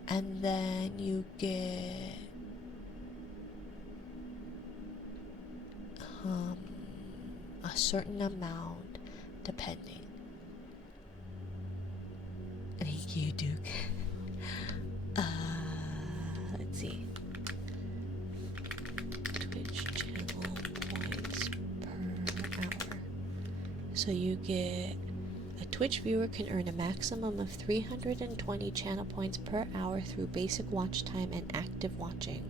And then you get... a certain amount, depending. Thank you, Duke. Let's see. Twitch channel points per hour. So you get... A Twitch viewer can earn a maximum of 320 channel points per hour through basic watch time and active watching,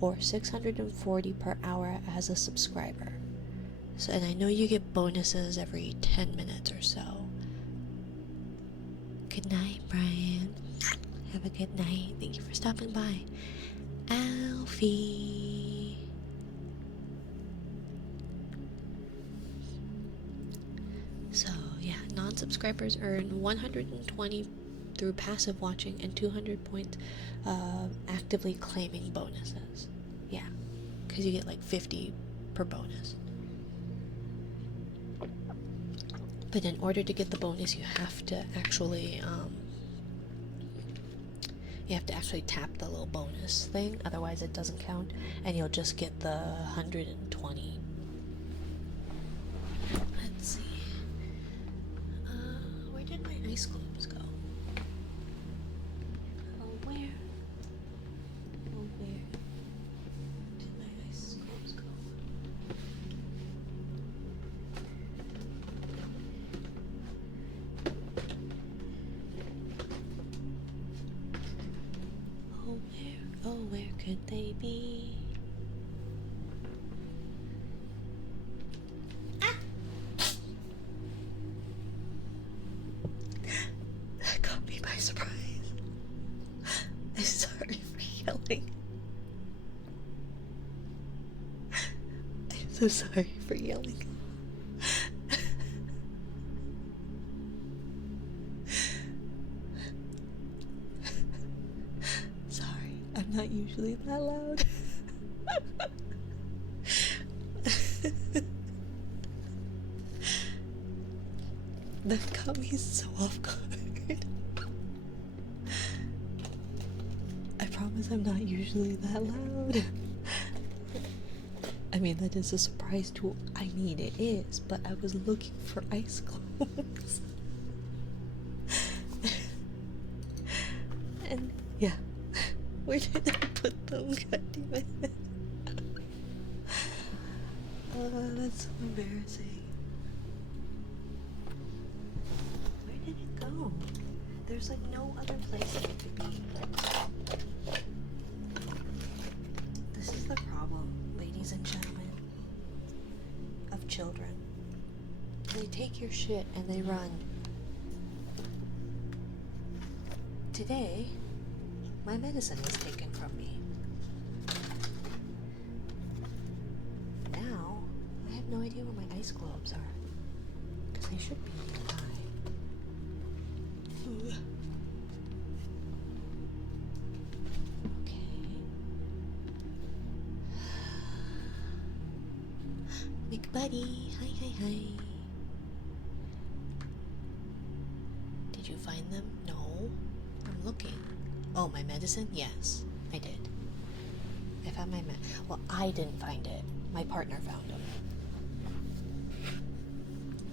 or 640 per hour as a subscriber. So, and I know you get bonuses every 10 minutes or so. Good night, Brian. Have a good night. Thank you for stopping by. Alfie. So, yeah, non-subscribers earn 120 through passive watching and 200 points actively claiming bonuses. Yeah, because you get like 50 per bonus. But in order to get the bonus, you have to actually tap the little bonus thing. Otherwise, it doesn't count, and you'll just get the 120. Let's see. Where did my ice globes go? Where did my ice globes go? Where could they be? Ah! That caught me by surprise. I'm sorry for yelling. I'm so sorry for yelling. Not usually that loud. That caught me so off guard. I promise I'm not usually that loud. I mean, that is a surprise tool. I mean, it is, but I was looking for ice globes. And yeah. Where did I put them? God damn it. Oh, that's so embarrassing. No. There's like no other place that it could be. This is the problem, ladies and gentlemen, of children. They take your shit and they run. Today, my medicine was taken from me. Now, I have no idea where my ice globes are. Because they should be nearby. Okay. McBuddy, hi. Did you find them? No. I'm looking. Oh, my medicine? Yes, I did. I found my well, I didn't find it. My partner found them.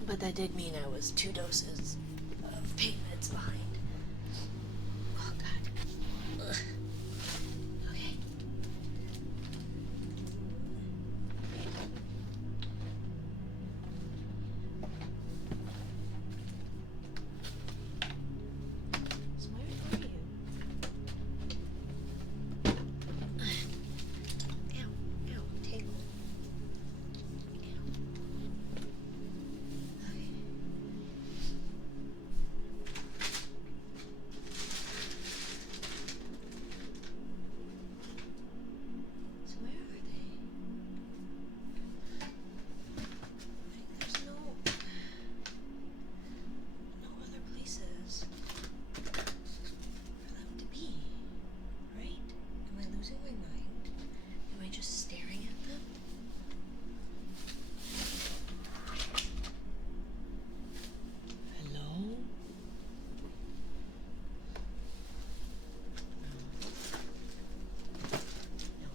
But that did mean I was 2 doses of pain meds behind. Oh, God. Ugh. Okay. So where are you? Ow, tingle. Ow. Okay. So where are they? Like, there's no other places for them to be, right? Am I losing my mind? Am I just staring at them? Hello? No.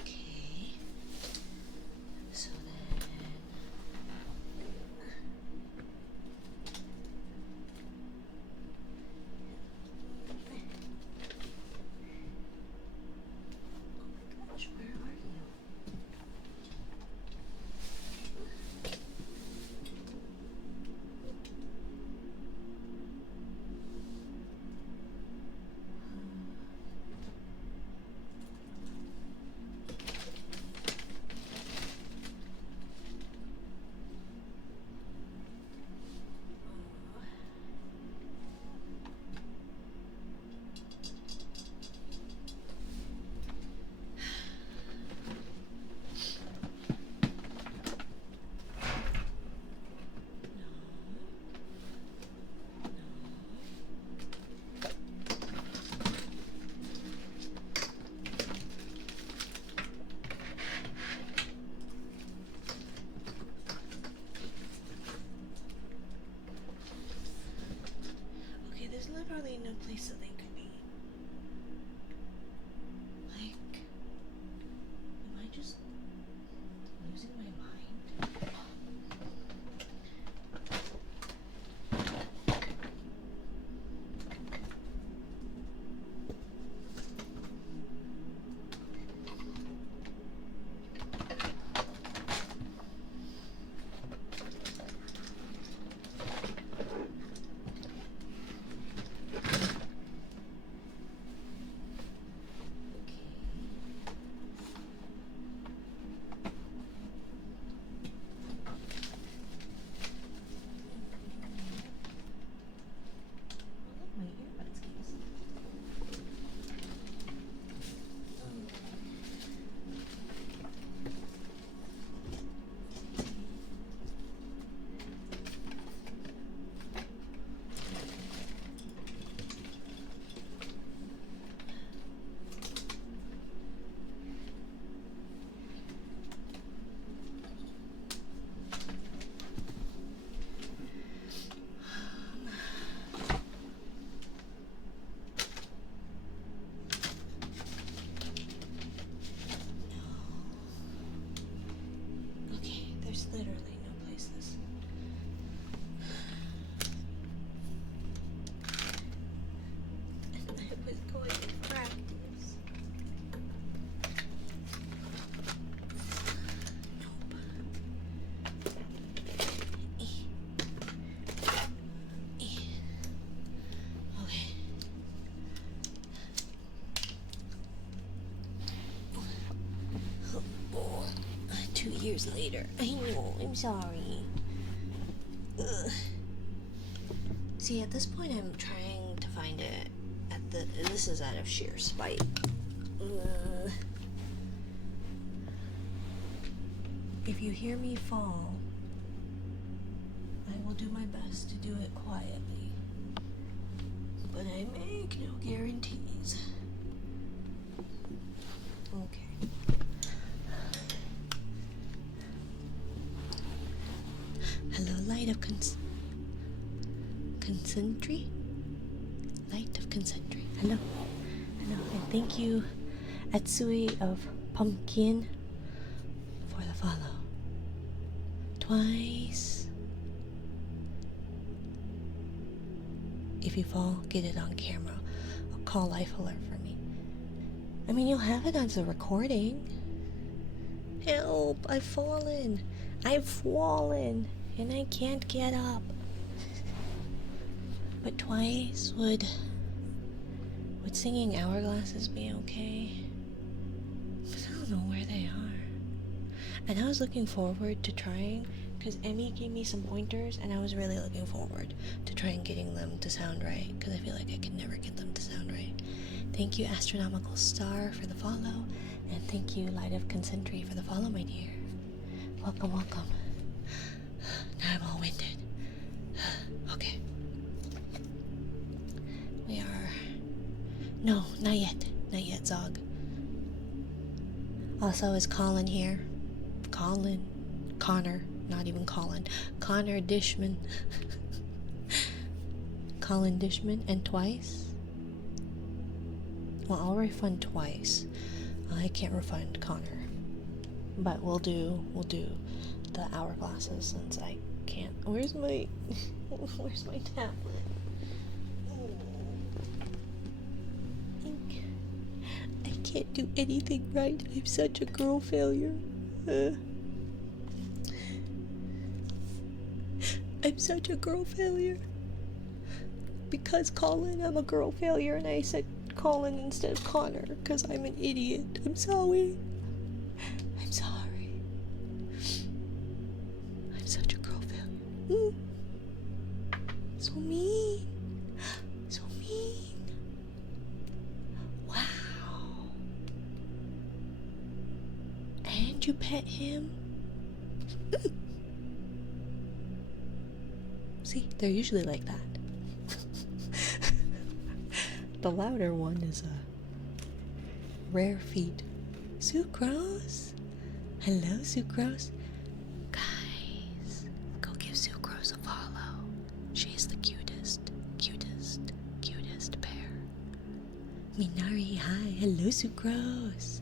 Okay. So then. Oh my gosh, where are you? Okay, there's literally no place that they could be. Like, am I just losing my mind? years later. I know, I'm sorry. Ugh. See, at this point, I'm trying to find it this is out of sheer spite. If you hear me fall, I will do my best to do it quietly. But I make no guarantees. Okay. Hello, light of Concentry? Light of Concentry. Hello. Hello. And thank you, Atsui of Pumpkin, for the follow. Twice. If you fall, get it on camera. I'll call Life Alert for me. I mean, you'll have it as a recording. Help! I've fallen. I've fallen. And I can't get up. But twice, would singing hourglasses be okay? But I don't know where they are. And I was looking forward to trying, because Emmy gave me some pointers, and I was really looking forward to trying getting them to sound right, because I feel like I can never get them to sound right. Thank you, Astronomical Star, for the follow, and thank you, Light of Concentry, for the follow, my dear. Welcome, welcome. Now I'm all winded. Okay. We are... No, not yet. Not yet, Zog. Also, is Colin here? Connor, not even Colin. Connor Dishman. Colin Dishman, and twice? Well, I'll refund twice. I can't refund Connor. But we'll do the hourglasses since I can't. Where's my tablet? I can't do anything right. I'm such a girl failure. I'm such a girl failure. Because Colin, I'm a girl failure, and I said Colin instead of Connor because I'm an idiot. I'm sorry. I'm sorry. I'm such a girl failure. So mean. So mean. Wow. And you pet him? See, they're usually like that. The louder one is a rare feat. Sucrose? Hello, Sucrose. Guys, go give Sucrose a follow. She's the cutest bear. Minari, hi. Hello, Sucrose.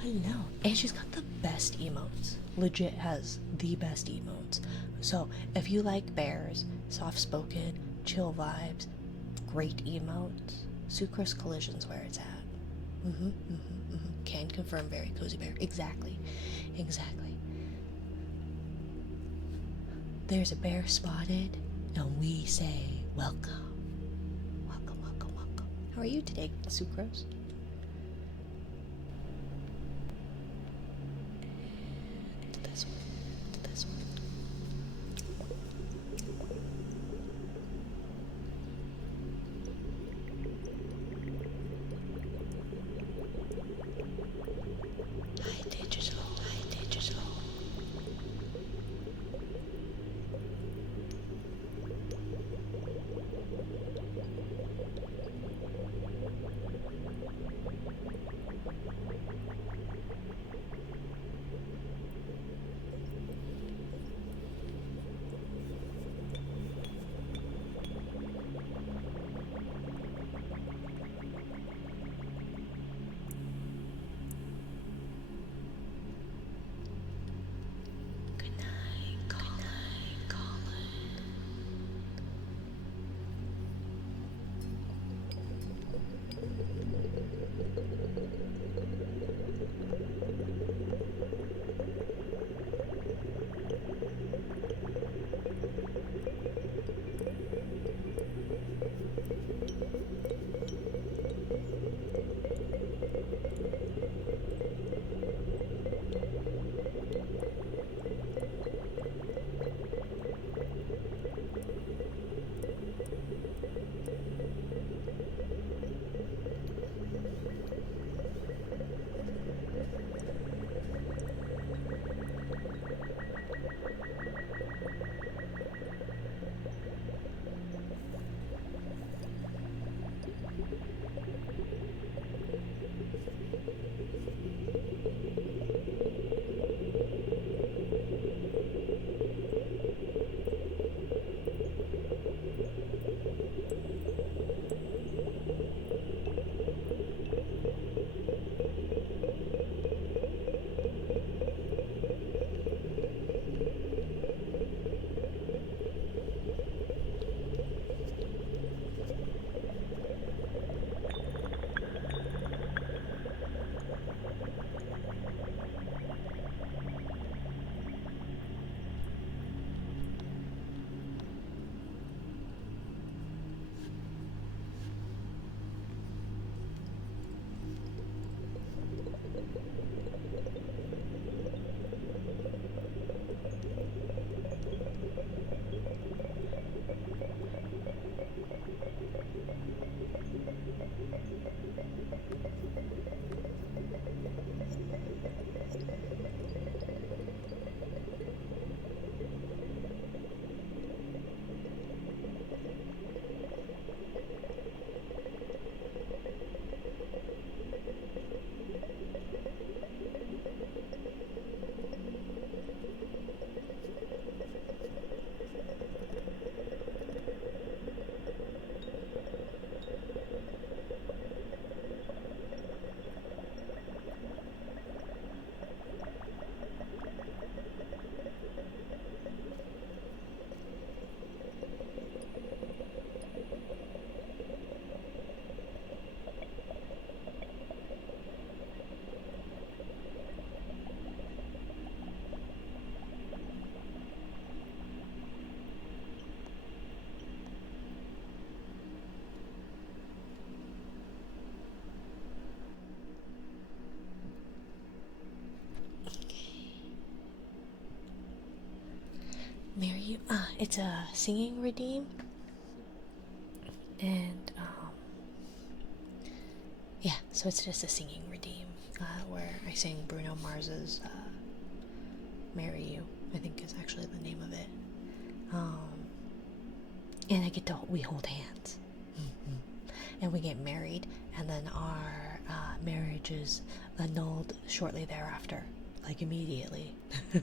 Hello. And she's got the best emotes. Legit has the best emotes. So, if you like bears, soft-spoken, chill vibes, great emotes, Sucrose Collision's where it's at. Can confirm, very cozy bear. Exactly. There's a bear spotted, and we say welcome. Welcome. How are you today, Sucrose? To this one. Digital. you, it's a singing redeem, and yeah, so it's just a singing redeem where I sing Bruno Mars's "Marry You," I think is actually the name of it. And I get to we hold hands, and we get married, and then our marriage is annulled shortly thereafter, like immediately. So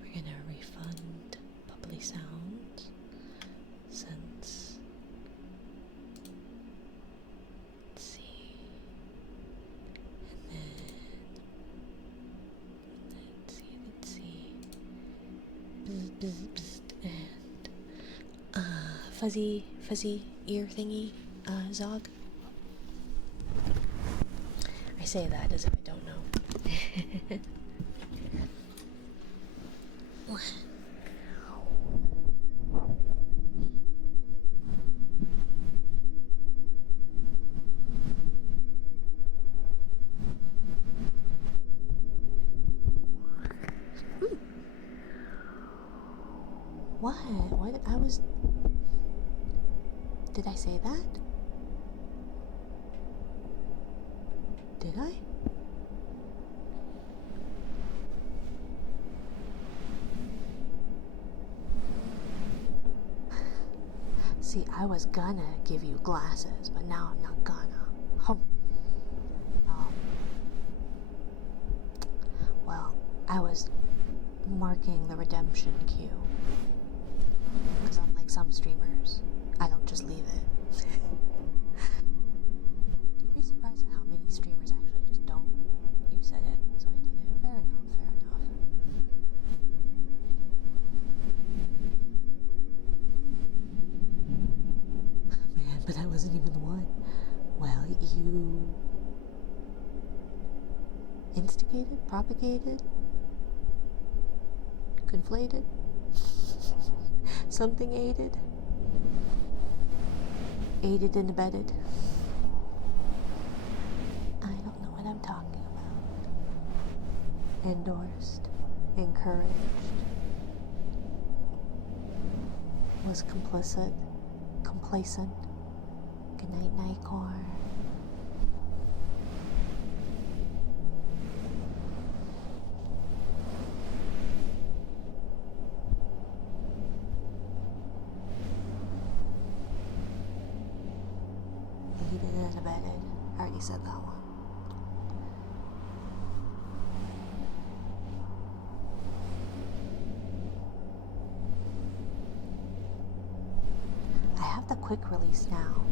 we're gonna refund bubbly sounds since, let's see, and then let's see, bzz, bzz, bzz, and fuzzy ear thingy, Zog. I say that as if I don't know. What? What? I was... Did I say that? Did I? See, I was gonna give you glasses, but now I'm not gonna. Well, I was marking the redemption queue. Because unlike some streamers, I don't just leave it. You'd be surprised at how many streamers actually just don't. You said it, so I did it. Fair enough, fair enough. Man, but I wasn't even the one. Well, you instigated, propagated, conflated, something aided and abetted. I don't know what I'm talking about. Endorsed, encouraged, was complicit, complacent. Good night, Nightcore. Aided and abetted. I already said that one. I have the quick release now,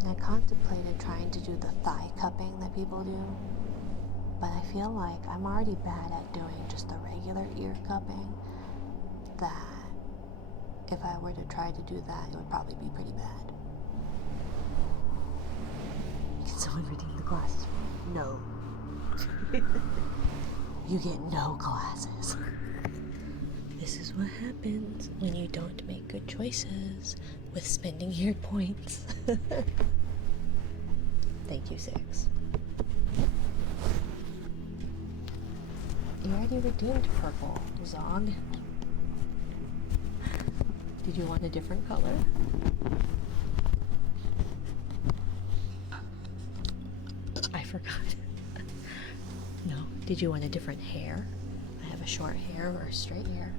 and I contemplated trying to do the thigh cupping that people do, but I feel like I'm already bad at doing just the regular ear cupping, that if I were to try to do that, it would probably be pretty bad. Can someone redeem the glasses? No. You get no glasses. This is what happens when you don't make good choices with spending your points. Thank you, Six. You already redeemed purple, Zog. Did you want a different color? I forgot. No. Did you want a different hair? I have a short hair or a straight hair.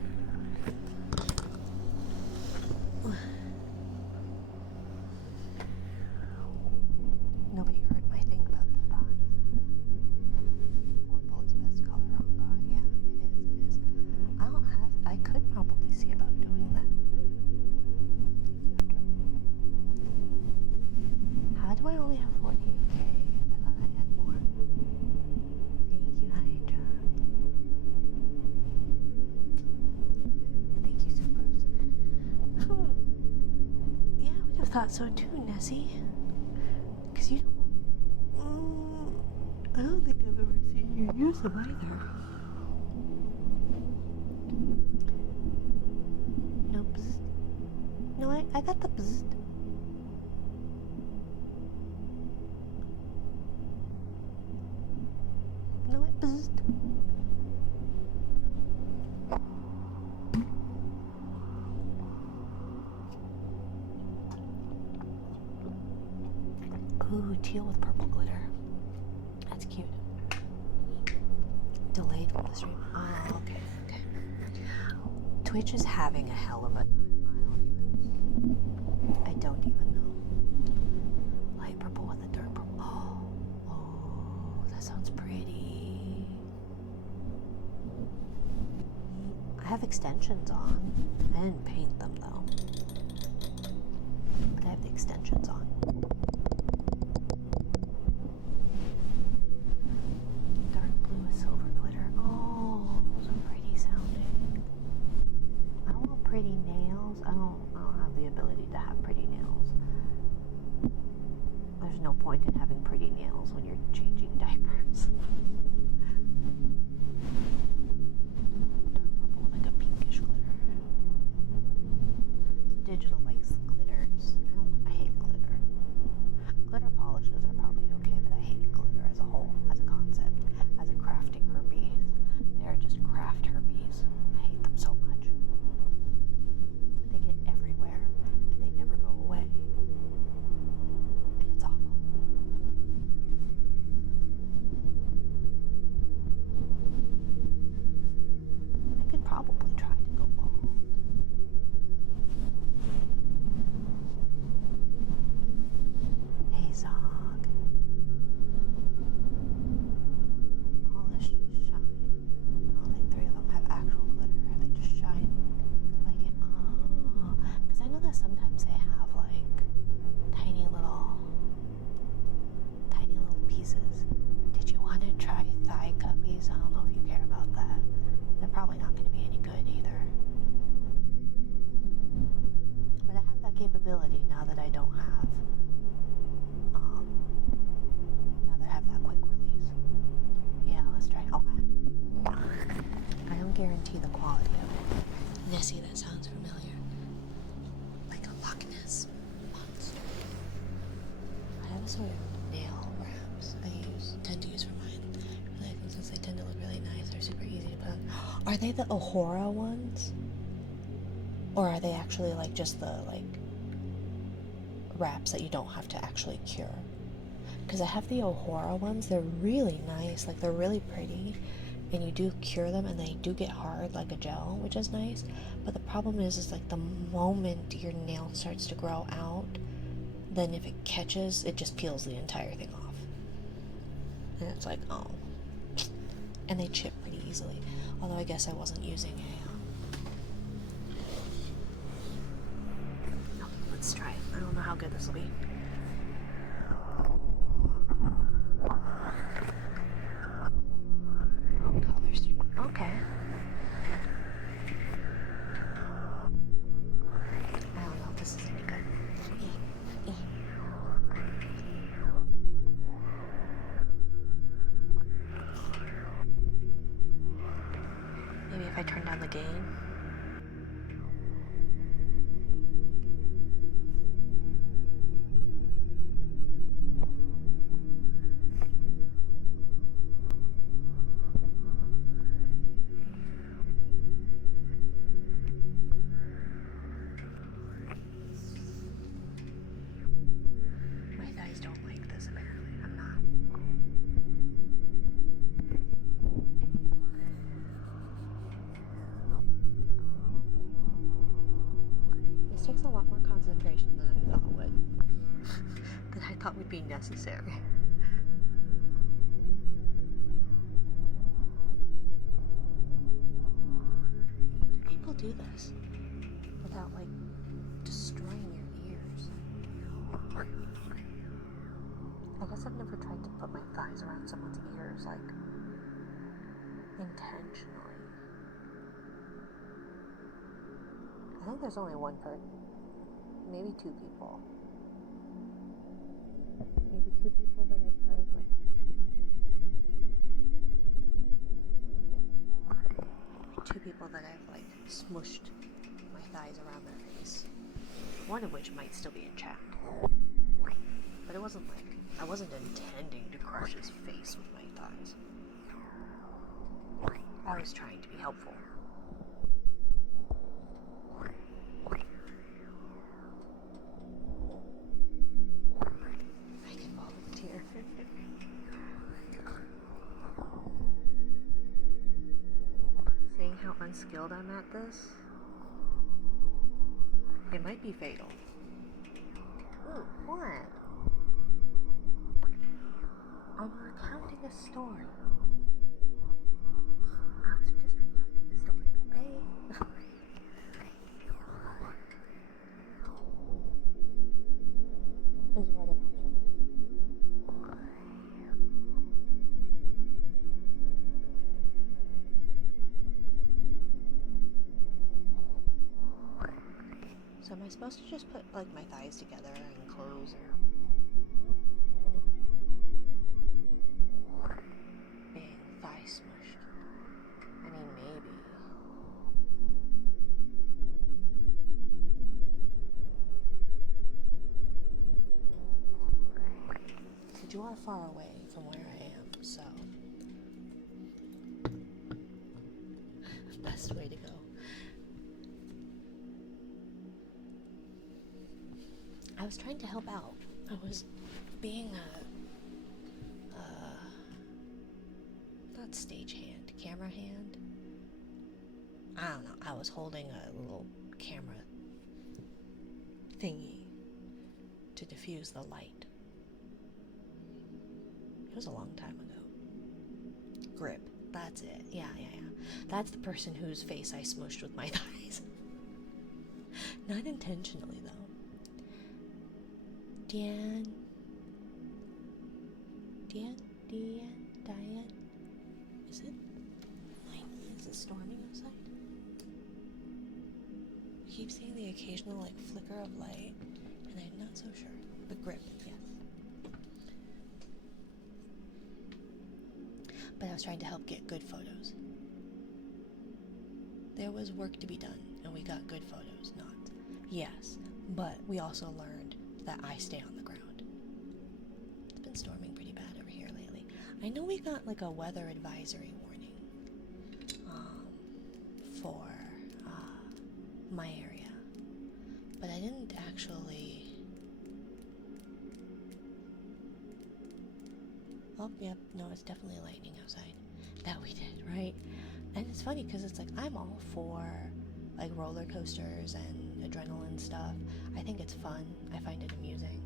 Nobody heard my thing about the thighs. Purple is best color on God. Yeah, it is. I could probably see about doing that. How do I only have 48k? I thought I had more. Thank you, Hydra. And thank you, Supers. Yeah, I would have thought so too, Nessie. Because you don't... I don't think I've ever seen you use them either. No bzzzt. No, I got the bzzzt. No, it bzzzt. teal with purple glitter. That's cute. Delayed from the stream. Oh, okay, okay. Twitch is having a hell of a time. I don't even know. Light purple with a dark purple. Oh, that sounds pretty. I have extensions on. I didn't paint them though. But I have the extensions on. Dark blue with silver glitter. Oh, those are pretty sounding. I want pretty nails. I don't have the ability to have pretty nails. There's no point in having pretty nails when you're changing diapers. Dark purple with like a pinkish glitter. Digital likes glitters. I hate glitter. Glitter polishes are probably okay, but I hate glitter as a whole, as a concept, as a crafting herpes. They are just craft herpes. I hate them so much. They get everywhere, and they never go away. And it's awful. I could probably try to go bald. Hey, Zog. Polished shine. I don't think 3 of them have actual glitter. They just shine like it. Oh, because I know that sometimes they have like tiny little pieces. Did you want to try thigh cuppies? I don't know if you care about that. They're probably not going to be any good either. But I have that capability now that I don't have. Now that I have that quick release. Yeah, let's try. Okay. I don't guarantee the quality of it. Nessie, that sounds familiar. Like a Loch Ness monster. I have a sort of nail wraps I tend to use for mine. Really, since they tend to look really nice, they're super easy to put on. Are they the Ohora ones? Or are they actually like just the like wraps that you don't have to actually cure? Because I have the Ohora ones. They're really nice. Like they're really pretty. And you do cure them and they do get hard like a gel, which is nice. But the problem is like the moment your nail starts to grow out, then if it catches, it just peels the entire thing off. And it's like, oh. And they chip pretty easily. Although I guess I wasn't using a... Okay, let's try it. I don't know how good this will be. Colors. Okay. I don't know if this is any good. Maybe if I turn down the gain. My thighs don't like this apparently. I'm not. This takes a lot more concentration than I thought would. Than I thought would be necessary. Do people do this without like destroying your ears? I guess I've never tried to put my thighs around someone's ears like intentionally. I think there's only one person. Maybe 2 people. Maybe 2 people that I've tried like. Maybe 2 people that I've like smushed my thighs around their face. One of which might still be in chat. But it wasn't like, I wasn't intending to crush his face with my thighs. I was trying to be helpful. I can volunteer. skilled I'm at this, it might be fatal. Ooh, what? I was recounting a story. I was just recounting the story, okay? Is what an option. So am I supposed to just put like my thighs together and close and being thigh smushed? I mean, maybe. But you are far away from where I am, so best way to go. I was trying to help out. I was being not stagehand, camera hand. I don't know. I was holding a little camera thingy to diffuse the light. It was a long time ago. Grip. That's it. Yeah. That's the person whose face I smushed with my thighs. Not intentionally, though. Diane. Is it? Is it storming outside? I keep seeing the occasional like flicker of light, and I'm not so sure. The grip, yes. But I was trying to help get good photos. There was work to be done, and we got good photos, not. Yes, but we also learned that I stay on the ground. It's been storming pretty bad over here lately. I know we got like a weather advisory warning for my area, but I didn't actually. Oh, yep, no, it's definitely lightning outside. That we did, right? And it's funny because it's like I'm all for like roller coasters and adrenaline stuff. I think it's fun. I find it amusing.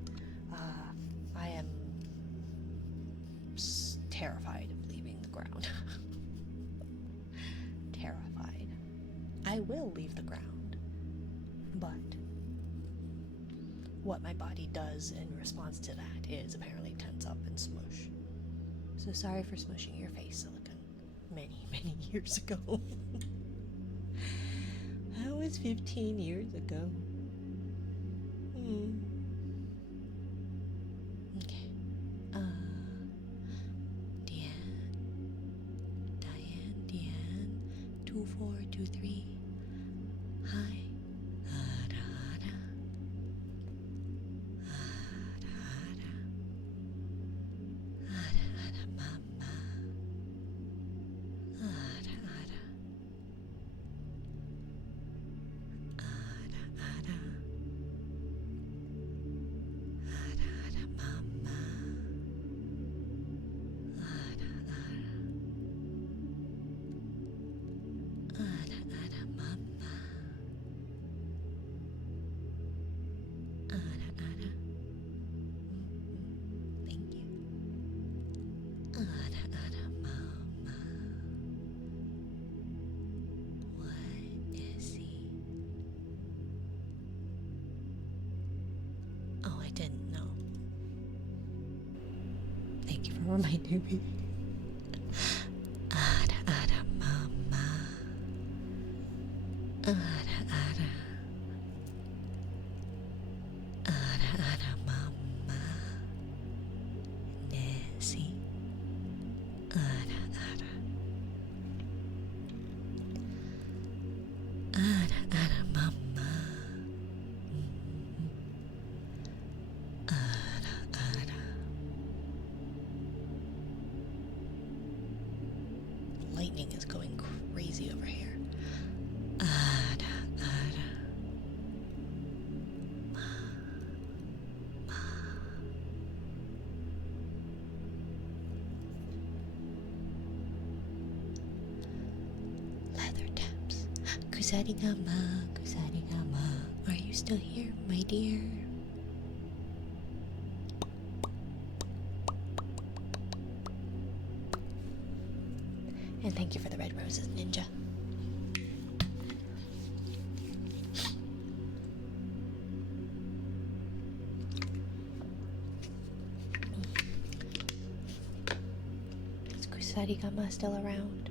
I am terrified of leaving the ground. Terrified. I will leave the ground, but what my body does in response to that is apparently tense up and smush. So sorry for smushing your face, Silicon, many years ago. That was 15 years ago. Okay. Diane, 2423. Hi. Oh, I didn't know. Thank you for reminding me. Mama. Mama. Nessie. Mama. Lightning is going crazy over here. Kusarigama, kusarigama. Are you still here, my dear? And thank you for the red roses, Ninja. Is Kusarigama still around?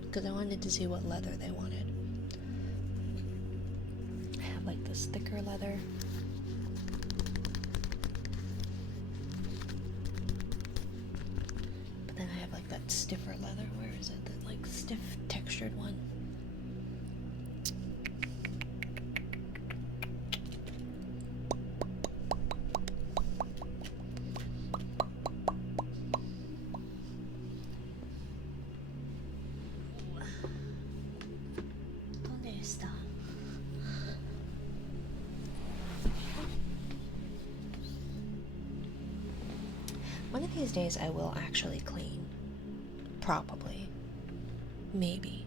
Because I wanted to see what leather they wanted. I have like this thicker leather. But then I have like that stiffer leather. Where is it? That like stiff textured one. ¿Dónde está? One of these days I will actually clean. Probably. Maybe.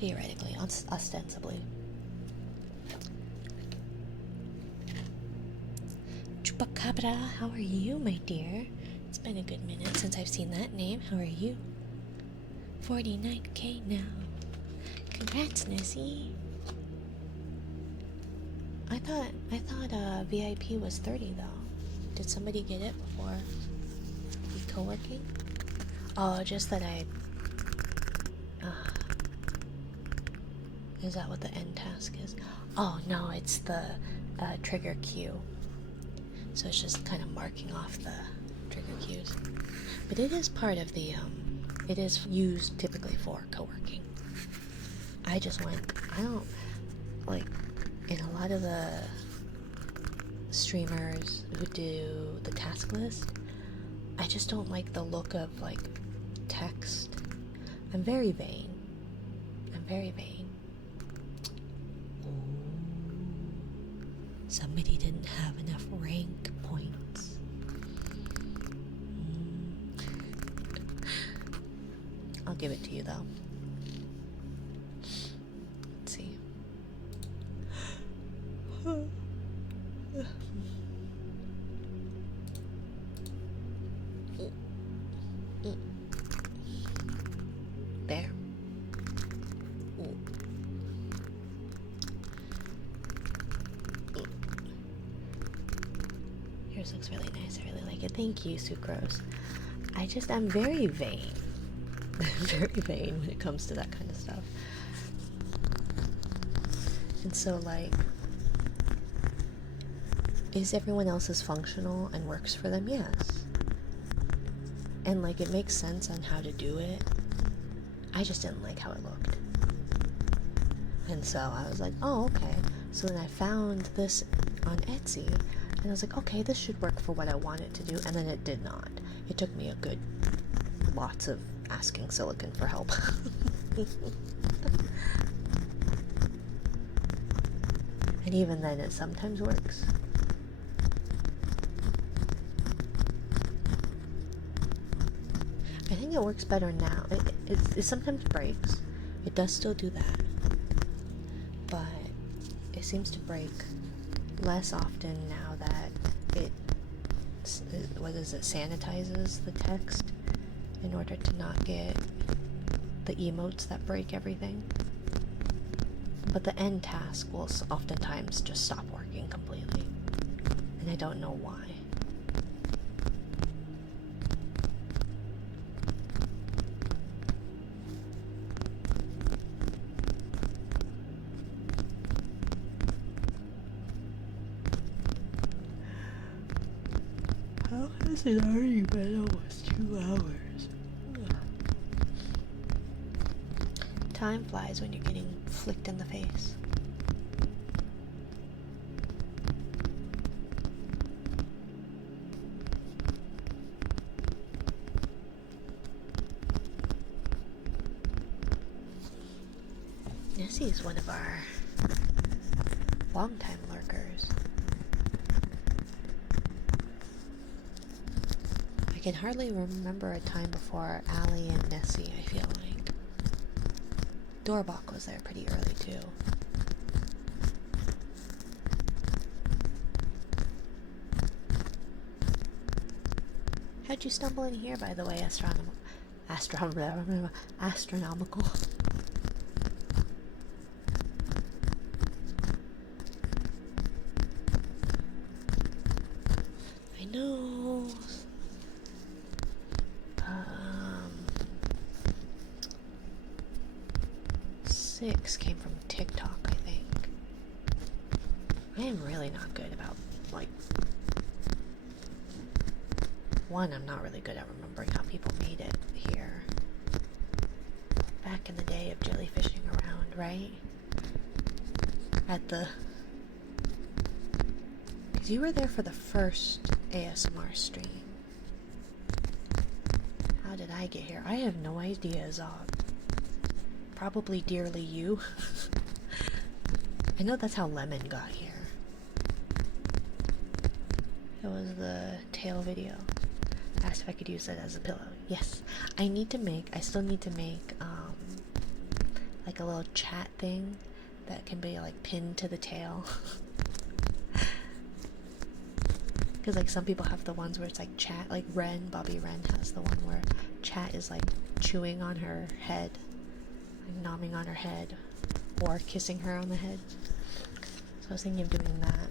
Theoretically, ostensibly. Chupacabra, how are you, my dear? It's been a good minute since I've seen that name. How are you? 49K now. Congrats, Nessie. I thought VIP was 30 though. Did somebody get it before the co-working? Oh, just that I... is that what the end task is? Oh, no, it's the trigger queue. So it's just kind of marking off the trigger queues. But it is part of the, it is used typically for co-working. I just went, I don't, like, in a lot of the streamers who do the task list, I just don't like the look of, like, text. I'm very vain. I'm very vain. Somebody didn't have enough rank points. I'll give it to you though. Let's see. There. Yours looks really nice. I really like it. Thank you, Sucrose. I'm very vain. Very vain when it comes to that kind of stuff. And so, like, is everyone else's functional and works for them? Yes. And, like, it makes sense on how to do it. I just didn't like how it looked. And so I was like, oh, okay. So then I found this on Etsy, and I was like, okay, this should work for what I want it to do, and then it did not. It took me a good lots of asking Silicon for help. And even then, it sometimes works. I think it works better now. It sometimes breaks. It does still do that. But it seems to break less often now that it sanitizes the text in order to not get the emotes that break everything. But the end task will oftentimes just stop working completely. And I don't know why. How has it already been almost 2 hours? Time flies when you're getting flicked in the face. Nessie is one of our longtime lurkers. I can hardly remember a time before Allie and Nessie, I feel like. Doorbok was there pretty early too. How'd you stumble in here, by the way, astronomical? I know. 6 came from TikTok, I think. I am really not good about, like, one, I'm not really good at remembering how people made it here. Back in the day of jellyfishing around, right? At the... Because you were there for the first ASMR stream. How did I get here? I have no idea, Zog. Probably dearly you. I know that's how Lemon got here. It was the tail video. Asked if I could use it as a pillow. Yes. I still need to make, like a little chat thing that can be, like, pinned to the tail. Because, like, some people have the ones where it's, like, chat, like Bobby Wren has the one where chat is, like, chewing on her head, like, nomming on her head, or kissing her on the head. So I was thinking of doing that.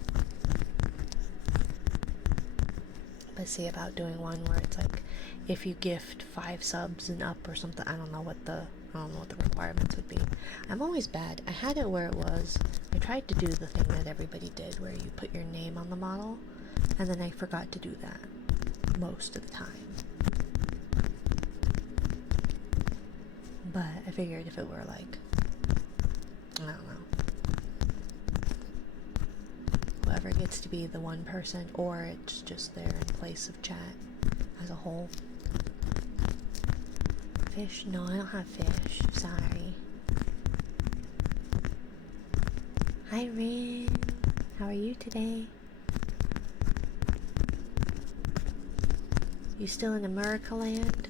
But see about doing one where it's like, if you gift 5 subs and up or something. I don't know what the requirements would be. I'm always bad. I had it where it was, I tried to do the thing that everybody did where you put your name on the model, and then I forgot to do that most of the time. But I figured if it were like, I don't know, whoever gets to be the one person, or it's just there in place of chat as a whole. Fish? No, I don't have fish. Sorry. Hi, Rin. How are you today? You still in America land?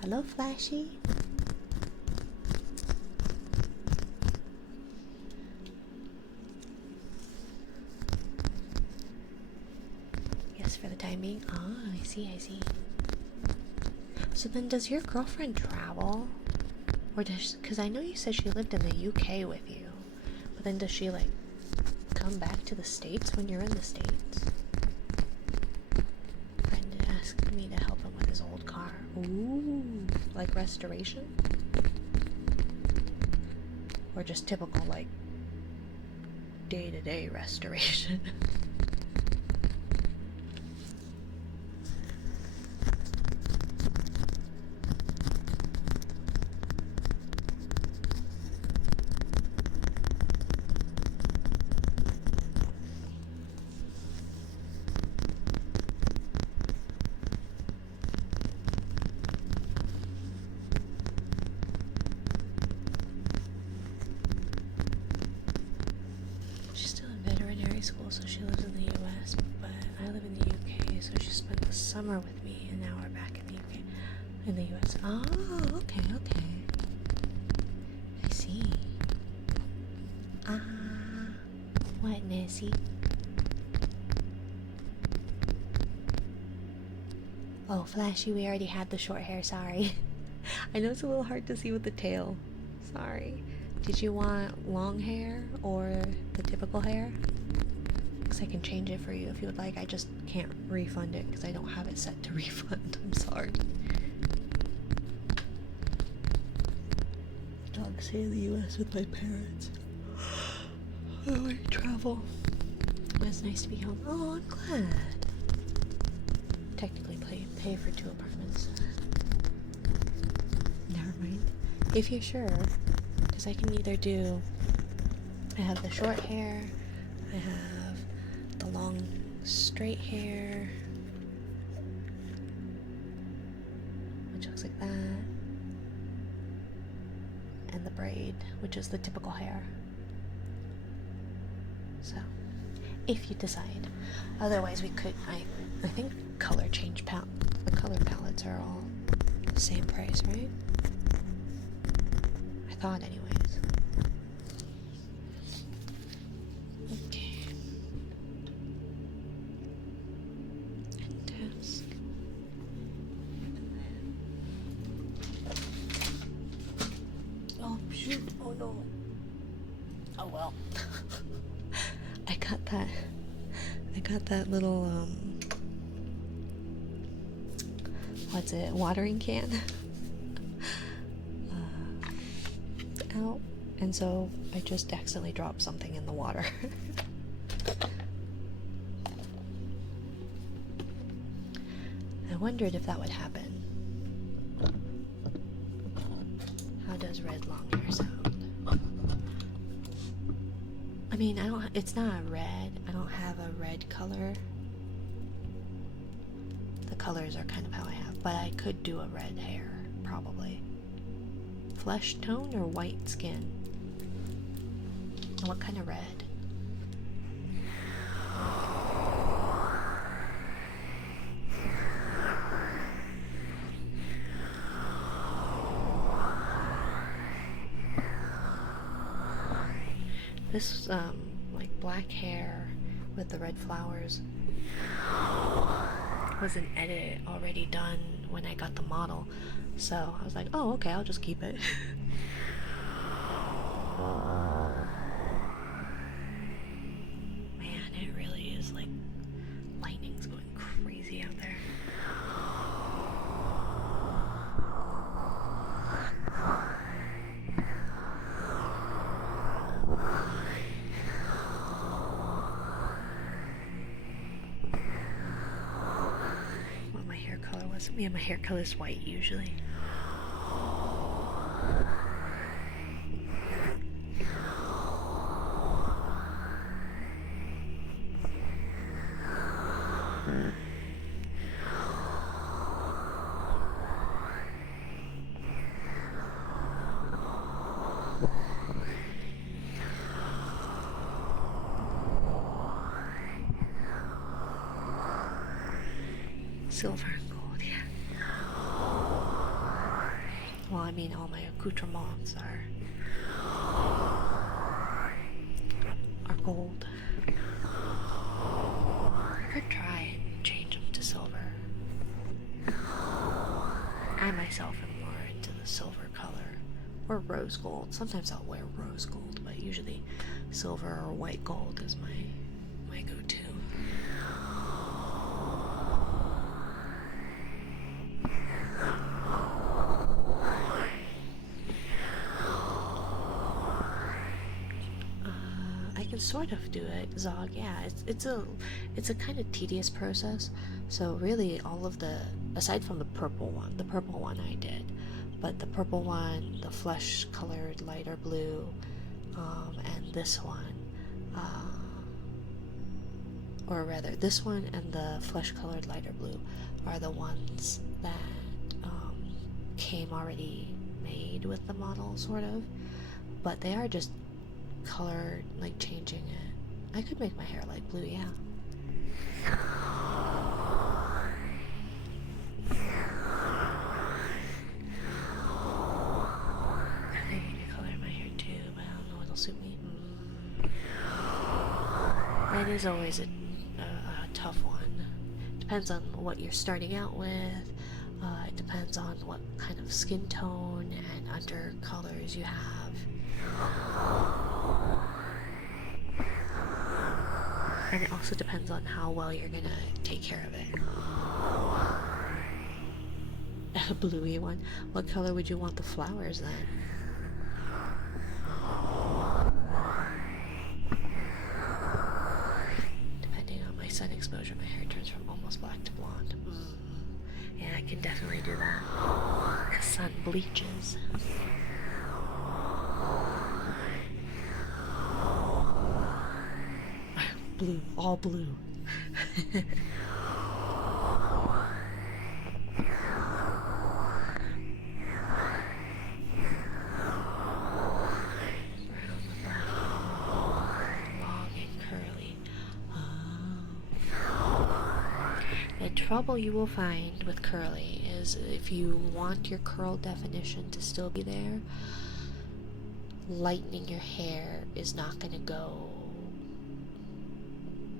Hello, Flashy. Yes, for the time being. Oh, I see, I see. So then does your girlfriend travel? Or does, because I know you said she lived in the UK with you, but then does she, like, come back to the States when you're in the States? Friend asked me to help him with his old car. Ooh, like restoration? Or just typical, like, day-to-day restoration? School, so she lives in the US, but I live in the UK, so she spent the summer with me, and now we're back in the UK, in the US. Oh, okay, okay. I see. What, Nancy? Oh, Flashy, we already had the short hair, sorry. I know it's a little hard to see with the tail. Sorry. Did you want long hair or the typical hair? I can change it for you if you would like. I just can't refund it because I don't have it set to refund. I'm sorry. Dog stay in the US with my parents. Oh, I travel. It's nice to be home. Oh, I'm glad. Technically pay for 2 apartments. Never mind. If you're sure, because I can either do, I have the short hair, I have the long straight hair, which looks like that, and the braid, which is the typical hair. So if you decide, otherwise we could, I think color change the color palettes are all the same price, right? I thought anyways. Okay. And task. Oh shoot, oh no. Oh well. I got that little what's it, watering can out, and so I just accidentally dropped something in the water. I wondered if that would happen. How does red long hair sound? I mean, it's not a red. I don't have a red color. The colors are kind of how I have, but I could do a red hair, probably. Flesh tone or white skin? What kind of red? This like black hair with the red flowers was an edit already done when I got the model, so I was like, oh okay, I'll just keep it. Man, it really is like lightning's going crazy out there. Yeah, my hair color is white usually. Silver and gold, yeah. Well, I mean, all my accoutrements are gold. I could try and change them to silver. I myself am more into the silver color, or rose gold. Sometimes I'll wear rose gold, but usually silver or white gold is my go-to. Sort of do it, Zog. Yeah, it's a kind of tedious process. So really, all of the, aside from the purple one I did, but the purple one, the flesh-colored lighter blue, and this one, or rather, this one and the flesh-colored lighter blue are the ones that came already made with the model, sort of. But they are just color, like changing it. I could make my hair like blue, yeah. I need to color my hair too, but I don't know what'll suit me. That is always a tough one. Depends on what you're starting out with. It depends on what kind of skin tone and under colors you have. And it also depends on how well you're gonna take care of it. A bluey one. What color would you want the flowers then? Depending on my sun exposure, my hair turns from almost black to blonde. Yeah, I can definitely do that. The sun bleaches. Blue, all blue. Long and curly. The trouble you will find with curly is if you want your curl definition to still be there, lightening your hair is not going to go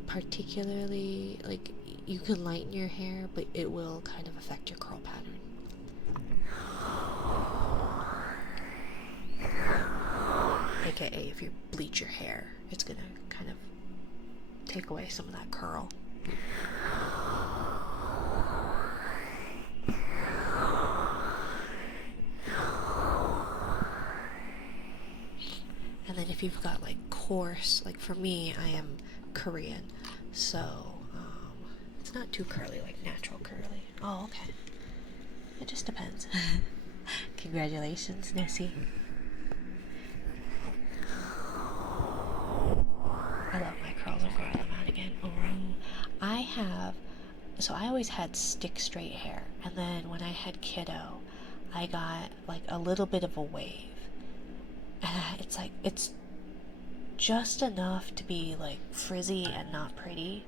particularly, like, you can lighten your hair, but it will kind of affect your curl pattern. AKA, if you bleach your hair, it's gonna kind of take away some of that curl. And then if you've got like coarse, like for me, I am Korean, so it's not too curly, like natural curly. Oh, okay. It just depends. Congratulations, Nessie. I love my curls. I'm growing them out again. So I always had stick straight hair, and then when I had kiddo, I got like a little bit of a wave. And it's like, it's just enough to be like frizzy and not pretty.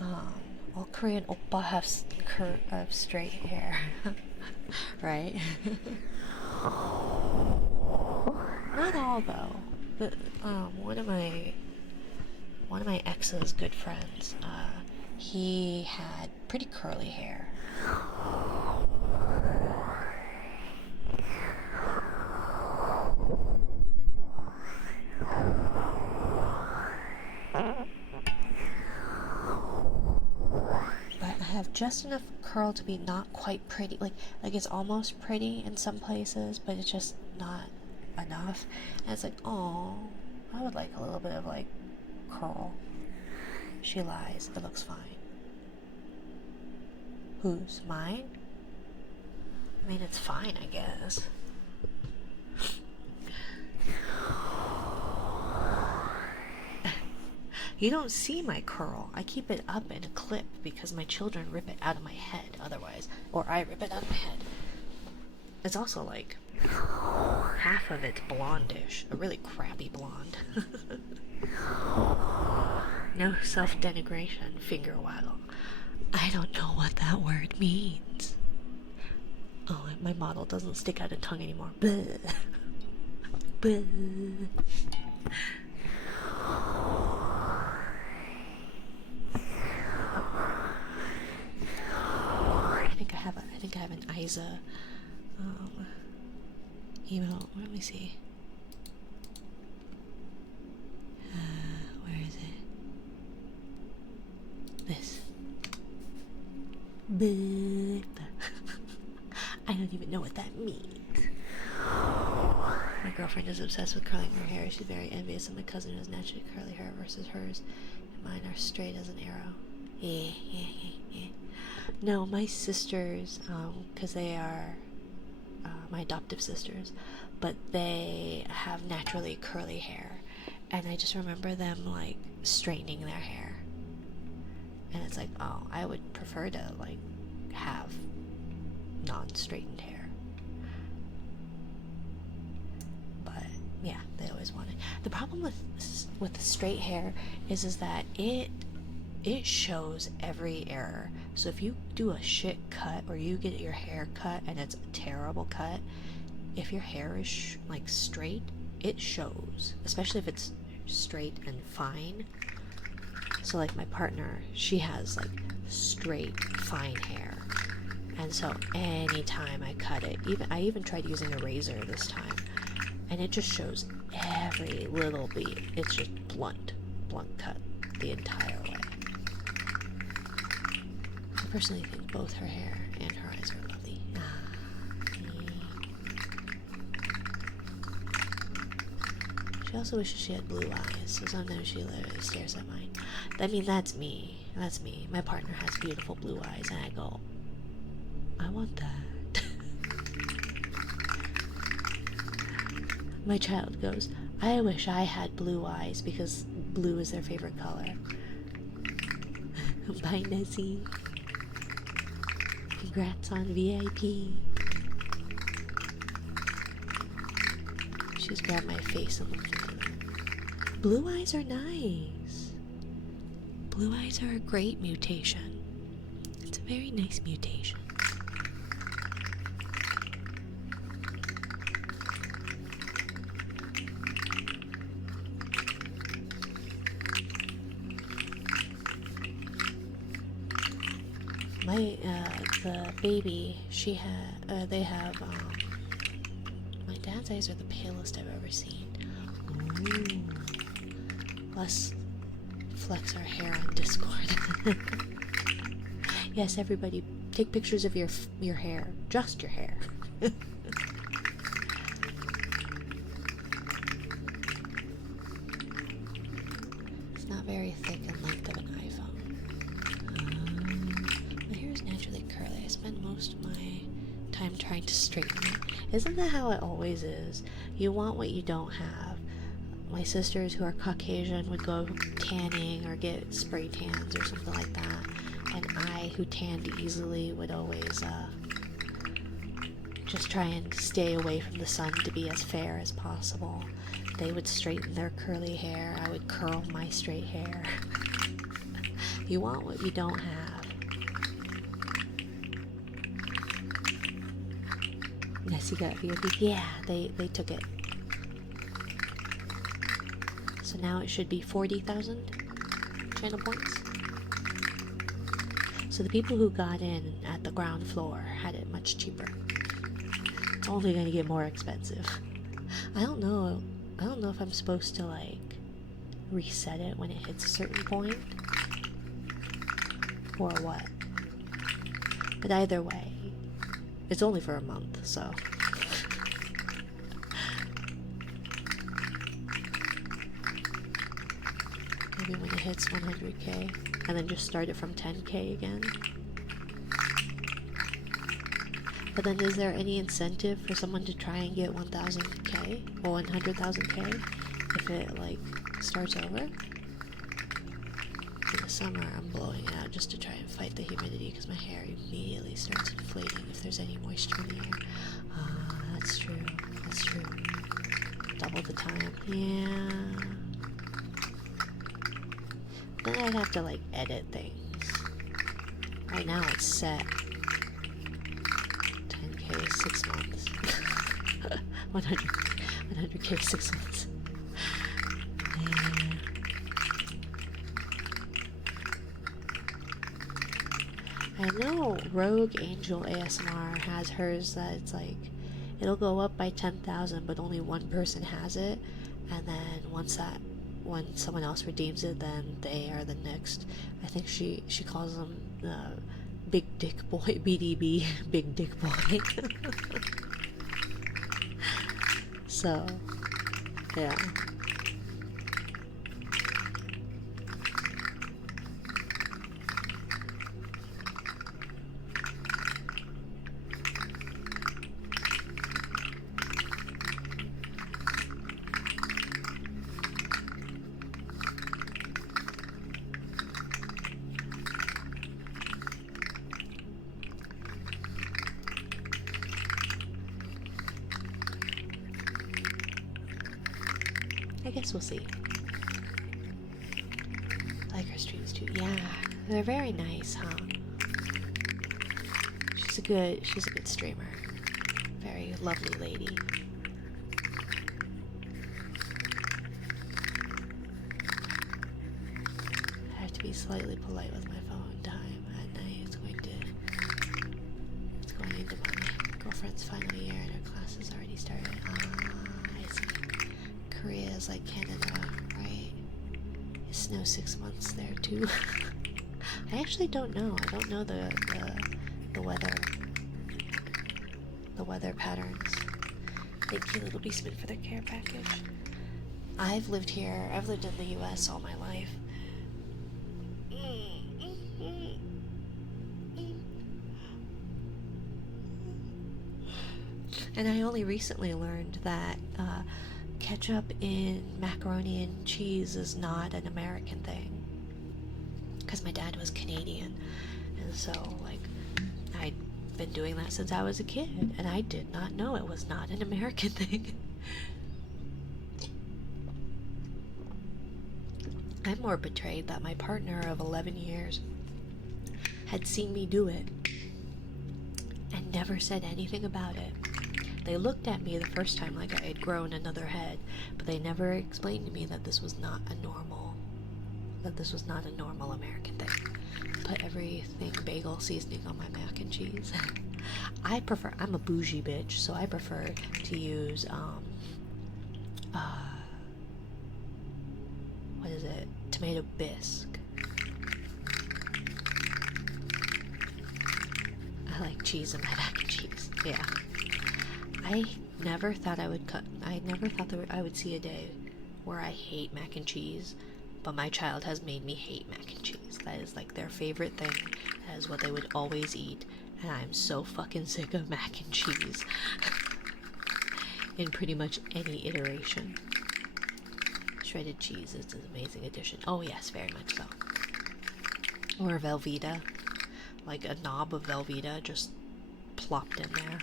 All Korean oppa have straight hair, right? Not all though. But one of my ex's good friends, he had pretty curly hair. But I have just enough curl to be not quite pretty. Like it's almost pretty in some places, but it's just not enough. And it's like, oh, I would like a little bit of like curl. She lies. It looks fine. Whose? Mine? I mean, it's fine, I guess. You don't see my curl. I keep it up in a clip because my children rip it out of my head otherwise. Or I rip it out of my head. It's also like half of it's blondish. A really crappy blonde. No self-denigration, finger waggle. I don't know what that word means. Oh, my model doesn't stick out a tongue anymore. Bleh. Bleh. I think I have an Isa email. Let me see. Where is it? This. I don't even know what that means. My girlfriend is obsessed with curling her hair. She's very envious of my cousin who has naturally curly hair versus hers. And mine are straight as an arrow. Yeah. No, my sisters, because they are my adoptive sisters, but they have naturally curly hair. And I just remember them, like, straightening their hair. And it's like, oh, I would prefer to, like, have non-straightened hair. But, yeah, they always want it. The problem with the straight hair is that it shows every error. So if you do a shit cut or you get your hair cut and it's a terrible cut, if your hair is like straight, it shows, especially if it's straight and fine. So like my partner, she has like straight fine hair, and so anytime I cut it, I even tried using a razor this time, and it just shows every little beat. It's just blunt cut the entire way. I personally think both her hair and her eyes are lovely. She also wishes she had blue eyes, so sometimes she literally stares at mine. I mean, that's me. That's me. My partner has beautiful blue eyes, and I go, I want that. My child goes, I wish I had blue eyes because blue is their favorite color. Bye, Nessie. Congrats on VIP. She just grabbed my face and looked into it. Blue eyes are nice. Blue eyes are a great mutation. It's a very nice mutation. the baby, they have, my dad's eyes are the palest I've ever seen. Ooh. Let's flex our hair on Discord. Yes, everybody, take pictures of your hair. Just your hair. It's not very thick in length of an iPhone. My hair is naturally curly. I spend most of my time trying to straighten it. Isn't that how it always is? You want what you don't have. My sisters who are Caucasian would go tanning or get spray tans or something like that. And I, who tanned easily, would always just try and stay away from the sun to be as fair as possible. They would straighten their curly hair. I would curl my straight hair. You want what you don't have. Yes, you got VOD. Yeah, they took it. So now it should be 40,000 channel points. So the people who got in at the ground floor had it much cheaper. It's only going to get more expensive. I don't know if I'm supposed to like reset it when it hits a certain point or what. But either way, it's only for a month, so maybe when it hits 100k and then just start it from 10k again. But then is there any incentive for someone to try and get 1000k or 100,000k if it like starts over? In the summer I'm blowing it out just to try and fight the humidity because my hair immediately starts inflating if there's any moisture in the air. Ah, that's true. That's true. Double the time. Yeah. Then I'd have to like edit things. Right now it's set. 10k 6 months. 100k 6 months. Yeah. I know Rogue Angel ASMR has hers that it's like it'll go up by 10,000 but only one person has it, and then when someone else redeems it then they are the next. I think she calls them Big Dick Boy, BDB, Big Dick Boy. So yeah. I guess we'll see. I like her streams too. Yeah, they're very nice, huh? She's a good streamer. Very lovely lady. I have to be slightly polite with my phone time at night. It's going into my girlfriend's final year and her class has already started. I see. Korea is like Canada, right? It snows 6 months there too. I actually don't know. I don't know the weather patterns. Thank you, Little Beastman, for the care package. I've lived here. I've lived in the U.S. all my life. And I only recently learned that ketchup in macaroni and cheese is not an American thing. Because my dad was Canadian. And so, like, I'd been doing that since I was a kid. And I did not know it was not an American thing. I'm more betrayed that my partner of 11 years had seen me do it and never said anything about it. They looked at me the first time like I had grown another head, but they never explained to me that this was not a normal American thing. put everything bagel seasoning on my mac and cheese. I'm a bougie bitch, so I prefer to use, what is it? Tomato bisque. I like cheese in my mac and cheese. Yeah. I never thought I would I would see a day where I hate mac and cheese, but my child has made me hate mac and cheese. That is like their favorite thing. That is what they would always eat, and I'm so fucking sick of mac and cheese in pretty much any iteration. Shredded cheese is an amazing addition. Oh yes, very much so. Or Velveeta, like a knob of Velveeta just plopped in there.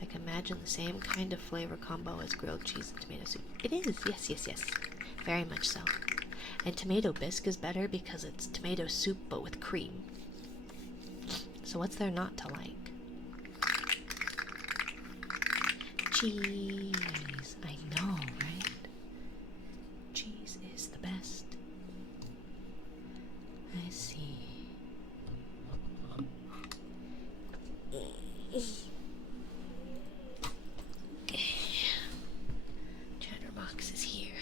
Like imagine the same kind of flavor combo as grilled cheese and tomato soup. It is, yes. Very much so. And tomato bisque is better because it's tomato soup but with cream. So what's there not to like? Cheese. I know, right? Cheese is the best. I see. Chatterbox is here.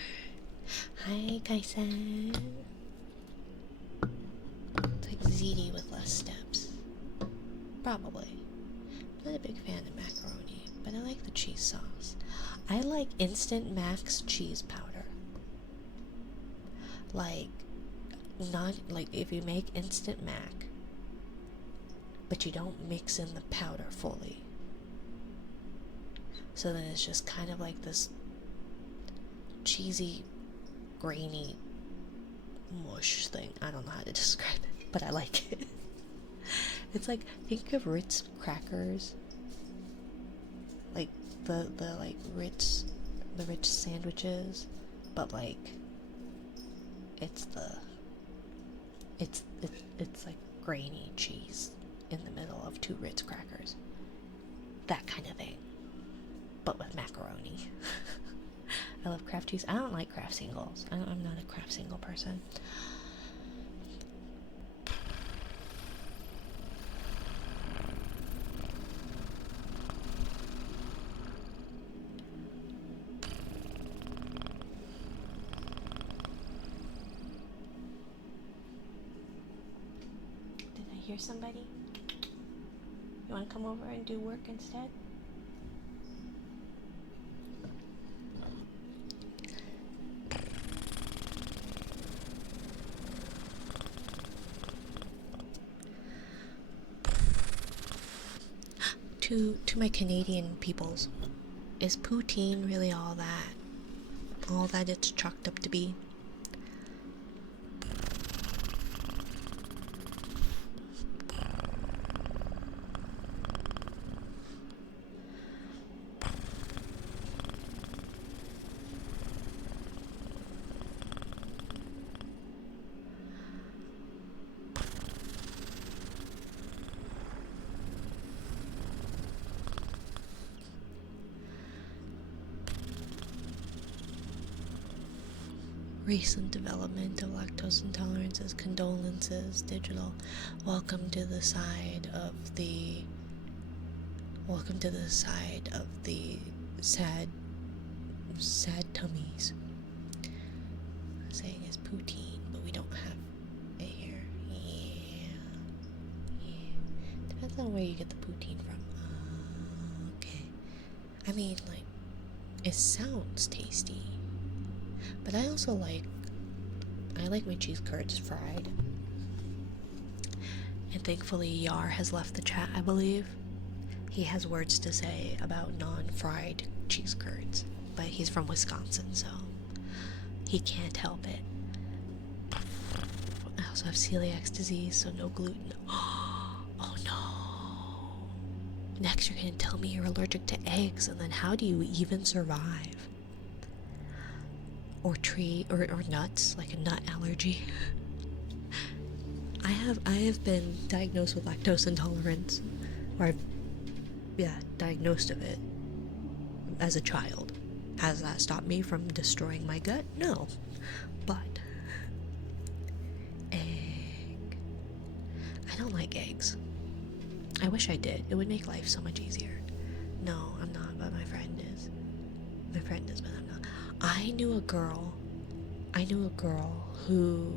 Hi, Kaisen. It's like ziti with less steps. Probably. Not a big fan of macaroni, but I like the cheese sauce. I like instant Max cheese powder. Like, not like if you make instant mac, but you don't mix in the powder fully. So then it's just kind of like this cheesy, grainy mush thing. I don't know how to describe it, but I like it. It's like, think of Ritz crackers, like the like Ritz sandwiches, but like it's like grainy cheese in the middle of two Ritz crackers. That kind of thing, but with macaroni. I love Kraft cheese. I don't like Kraft singles. I'm not a Kraft single person. Did I hear somebody? You want to come over and do work instead? To my Canadian peoples, is poutine really all that it's chalked up to be? Recent development of lactose intolerances, condolences, digital. Welcome to the side of the sad tummies. Saying is poutine, but we don't have it here. Yeah. Depends on where you get the poutine from. Okay. I mean, like, it sounds tasty. But I also like my cheese curds fried. And thankfully Yar has left the chat, I believe. He has words to say about non-fried cheese curds. But he's from Wisconsin, so he can't help it. I also have celiac disease, so no gluten. Oh no. Next you're gonna tell me you're allergic to eggs, and then how do you even survive? Or or nuts, like a nut allergy. I have been diagnosed with lactose intolerance, or diagnosed of it as a child. Has that stopped me from destroying my gut? No. But don't like eggs. I wish I did. It would make life so much easier. No, I'm not, but my friend is. My friend is, but I'm not. I knew a girl who,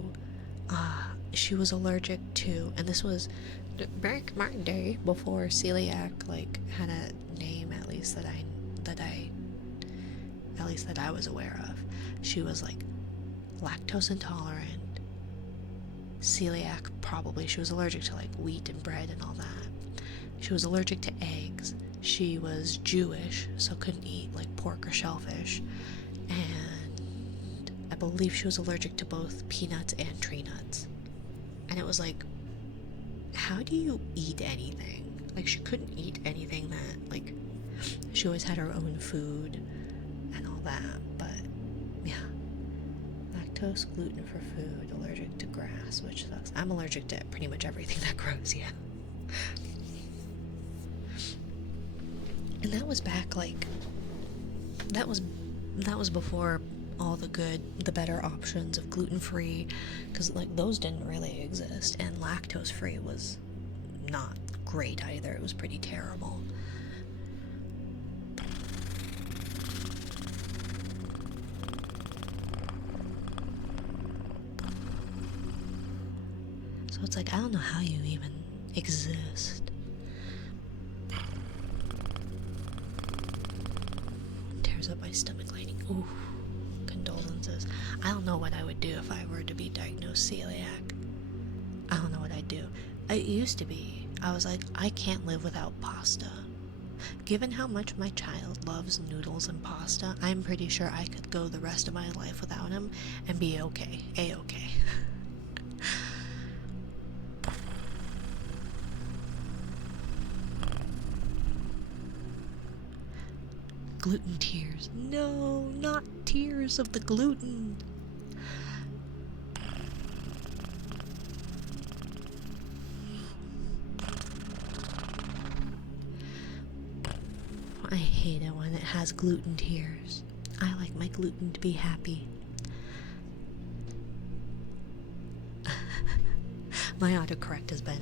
she was allergic to, and this was back my day before celiac like had a name, at least that I was aware of. She was like lactose intolerant, celiac probably. She was allergic to like wheat and bread and all that. She was allergic to eggs. She was Jewish, so couldn't eat like pork or shellfish. And I believe she was allergic to both peanuts and tree nuts. And it was like, how do you eat anything? Like, she couldn't eat anything that, like, she always had her own food and all that. But yeah, lactose, gluten for food, allergic to grass, which sucks. I'm allergic to pretty much everything that grows, yeah. And that was back, like, that was before all the better options of gluten-free, because like those didn't really exist, and lactose-free was not great either. It was pretty terrible. So it's like, I don't know how you even exist. Tears up my stomach lining. Ooh, condolences. I don't know what I would do if I were to be diagnosed celiac. I don't know what I'd do. It used to be, I was like, I can't live without pasta. Given how much my child loves noodles and pasta, I'm pretty sure I could go the rest of my life without him and be okay. A-okay. Gluten tears. No, not tears of the gluten. I hate it when it has gluten tears. I like my gluten to be happy. My autocorrect has been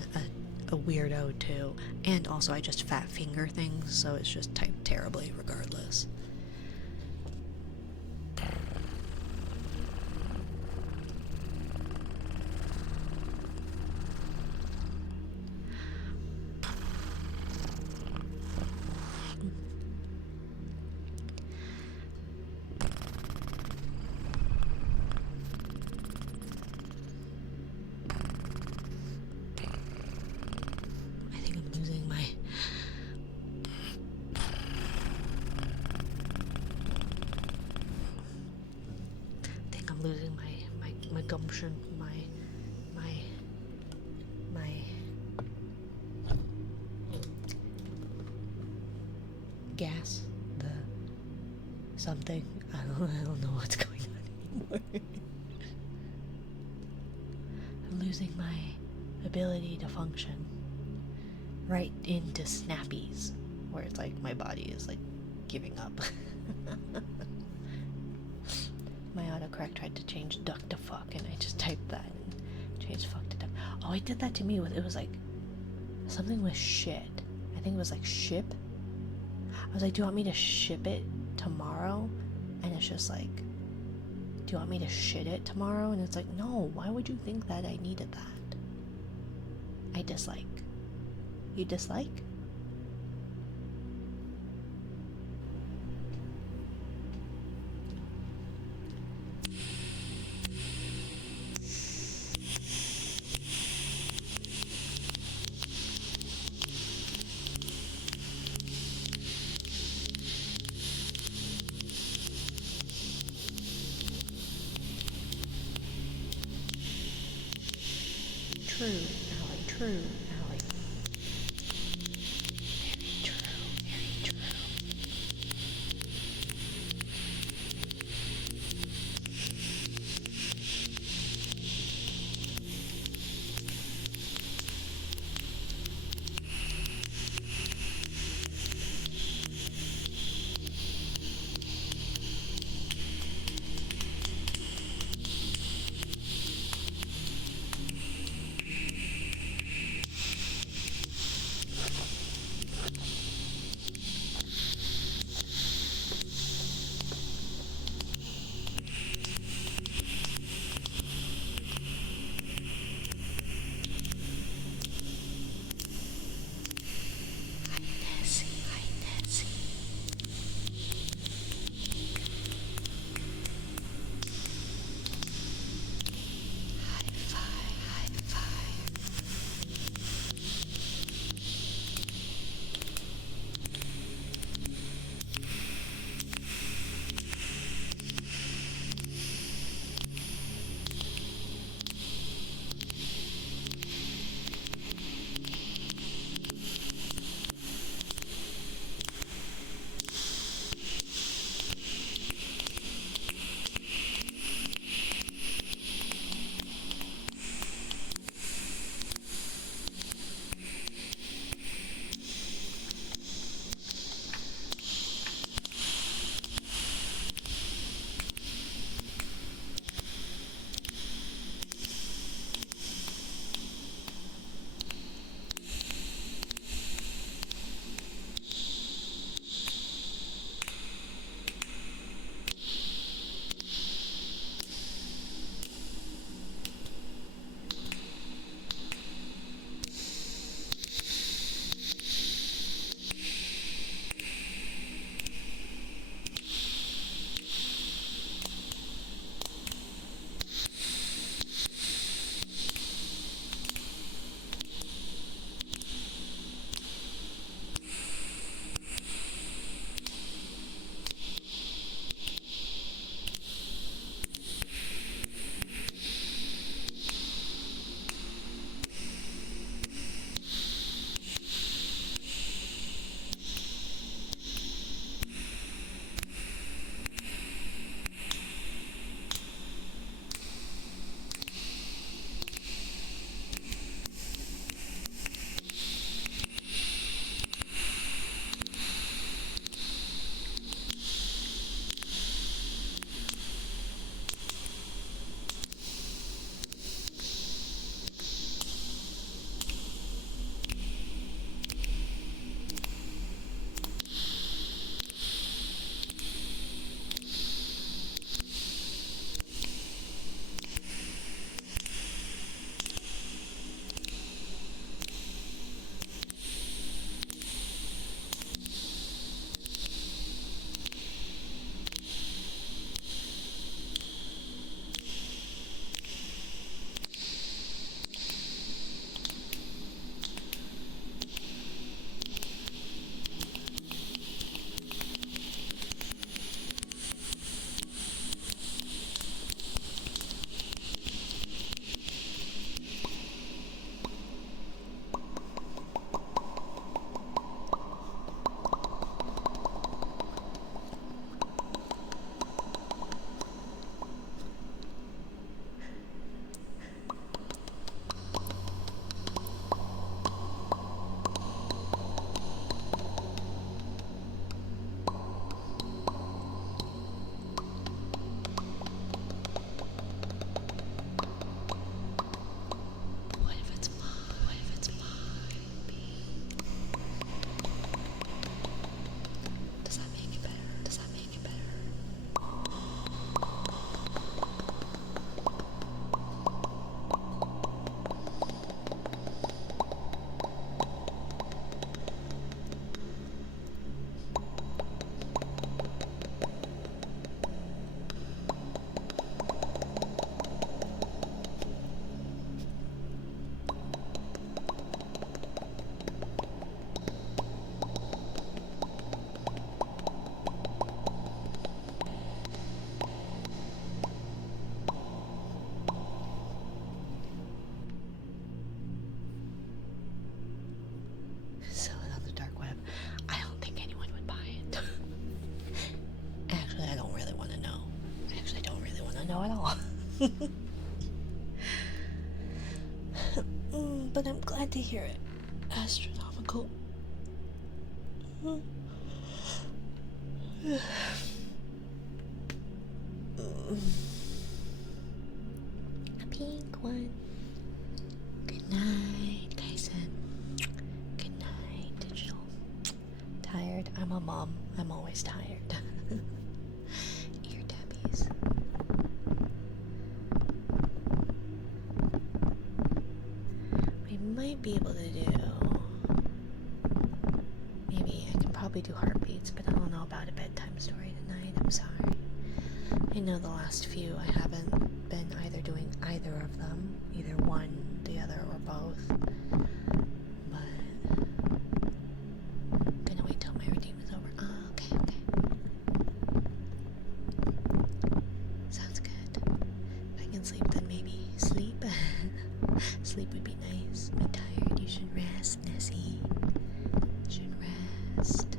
a weirdo too, and also I just fat finger things, so it's just typed terribly regardless. Losing my gumption, my gas, the something. I don't know what's going on anymore. I'm losing my ability to function right into snappies, where it's like my body is like giving up. My autocorrect tried to change duck to fuck, and I just typed that and changed fuck to duck. Oh, it did that to me with, it was like something with shit. I think it was like ship. I was like, do you want me to ship it tomorrow? And it's just like, do you want me to shit it tomorrow? And it's like, no, why would you think that I needed that? I dislike. You dislike? True, Allie, true, Allie. Very true, very true. But I'm glad to hear it. Astronomical. A pink one. Good night, Kaisen. Good night, digital. Tired? I'm a mom. I'm always tired. Ear tabbies. We might be able to do. Maybe I can probably do heartbeats, but I don't know about a bedtime story tonight. I'm sorry. I know the last few I haven't been either doing either of them, either one, the other, or both. But I'm gonna wait till my routine is over. Oh, okay. Sounds good. If I can sleep, then maybe sleep. Sleep would be nice. Be tired. You should rest, Nessie. You should rest.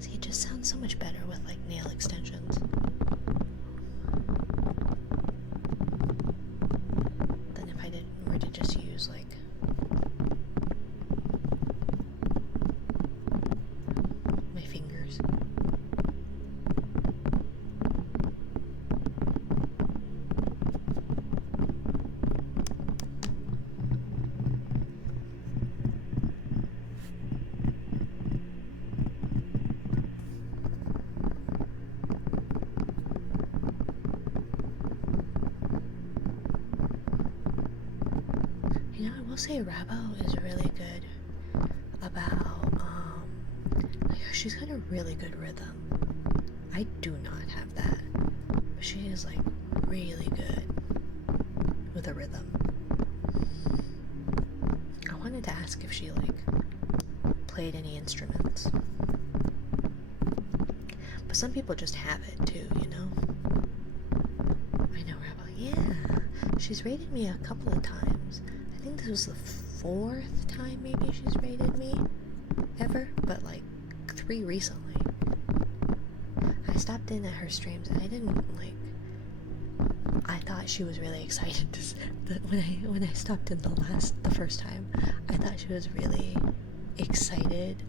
See, it just sounds so much better with like nail extensions than if I were to just use like my fingers. You know, I will say Rabo is really good about, like, she's got a really good rhythm. I do not have that, but she is, like, really good with a rhythm. I wanted to ask if she, like, played any instruments. But some people just have it, too, you know? I know Rabo, yeah. She's rated me a couple of times. I think this was the 4th time maybe she's rated me ever, but like 3 recently. I stopped in at her streams and I didn't like. I thought she was really excited when I stopped in the first time. I thought she was really excited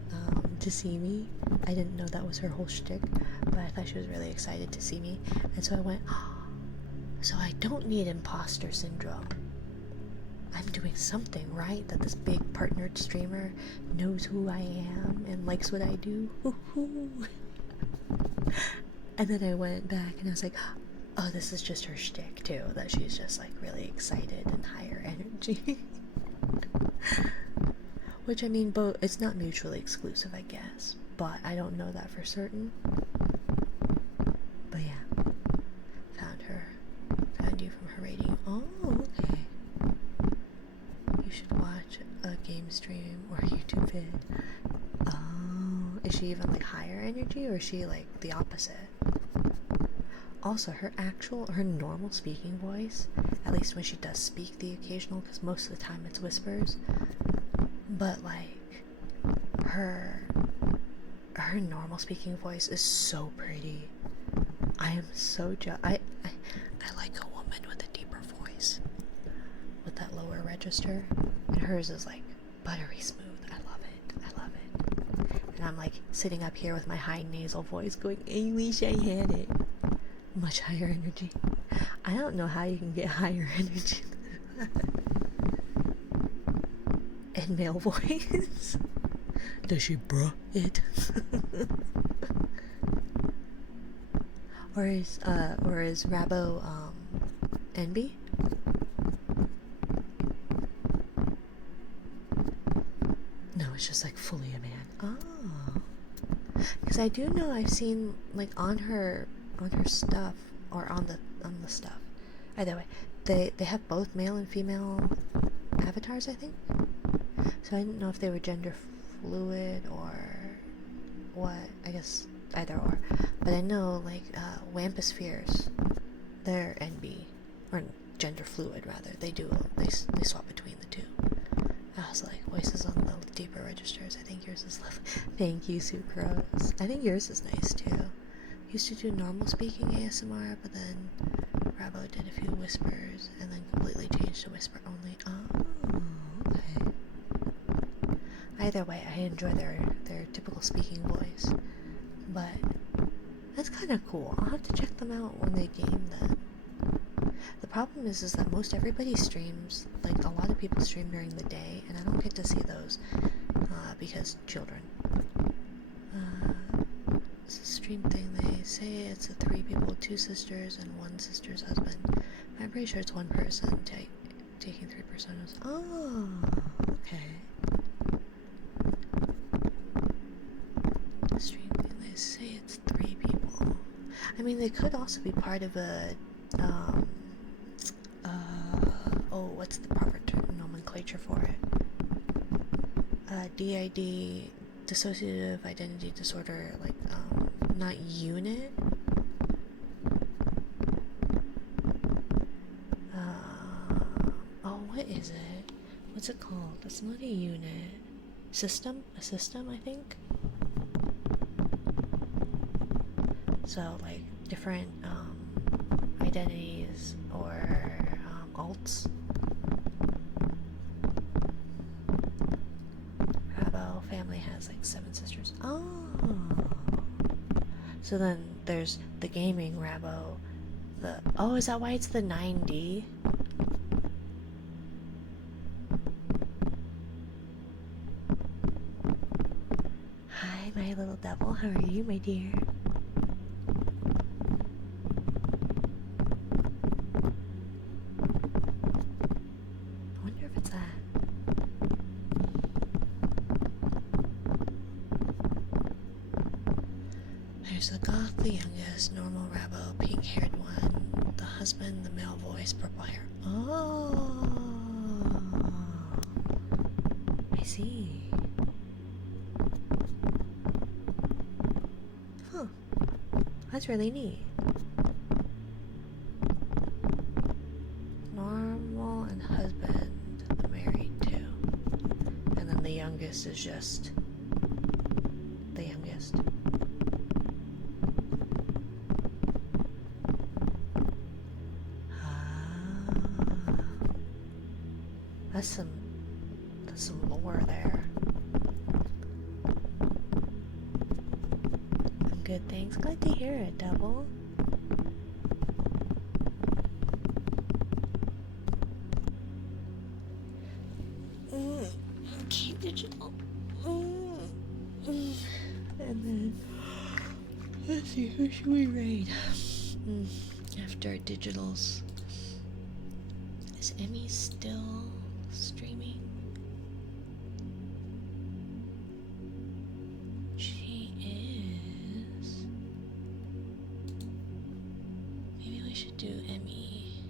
to see me. I didn't know that was her whole shtick, but I thought she was really excited to see me, and so I went. Oh, so I don't need imposter syndrome. I'm doing something right, that this big partnered streamer knows who I am and likes what I do. And then I went back and I was like, oh, this is just her shtick too, that she's just like really excited and higher energy. Which, I mean, both, it's not mutually exclusive, I guess, but I don't know that for certain. But yeah, found you from her rating. Oh, okay. You should watch a game stream or a YouTube vid. Oh, is she even like higher energy, or is she like the opposite? Also, her normal speaking voice, at least when she does speak the occasional, because most of the time it's whispers, but like her normal speaking voice is so pretty. I am so I like a woman with a deeper voice, with that lower register, and hers is like buttery smooth. I love it. And I'm like sitting up here with my high nasal voice going, I wish I had it. Much higher energy. I don't know how you can get higher energy in male voice. Does she bruh it? or is Rabo NB? No, it's just like fully a man. Oh, because I do know I've seen like on her stuff, or on the stuff. Either way, they have both male and female avatars, I think. So I didn't know if they were gender fluid or what. I guess either or. But I know like Wampospheres, they're NB, or gender fluid rather. They swap between the two. I was like, voices on the deeper registers. I think yours is lovely. Thank you, Sucrose. I think yours is nice too. Used to do normal speaking ASMR, but then Rabo did a few whispers and then completely changed to whisper only. Oh, okay. Either way, I enjoy their typical speaking voice. But that's kind of cool. I'll have to check them out when they game then. The problem is that most everybody streams, like a lot of people stream during the day, and I don't get to see those because children. It's a stream thing. They say it's a 3 people, 2 sisters, and 1 sister's husband. I'm pretty sure it's 1 person taking 3 personas. Oh, okay. The stream thing. They say it's 3 people. I mean, they could also be part of a what's the proper nomenclature for it? DID, dissociative identity disorder, like, not unit. What is it? What's it called? It's not a unit. System? A system, I think? So, like, different, identities or, alts. Rabo family has like 7 sisters. Oh. So then there's the gaming Rabo. Is that why it's the 9D? Hi, my little devil. How are you, my dear? I wonder if it's that. There's the goth, the youngest, normal Rabo, pink-haired one, the husband, the male voice, purple hair. Oh, I see. Huh, that's really neat. Normal and husband, married too. And then the youngest is just the youngest. That's some lore there. I'm good, thanks. Glad to hear it, Double. Okay, digital. And then let's see, who should we raid? After digitals. Is Emmy still streaming? She is. Maybe we should do Emmy.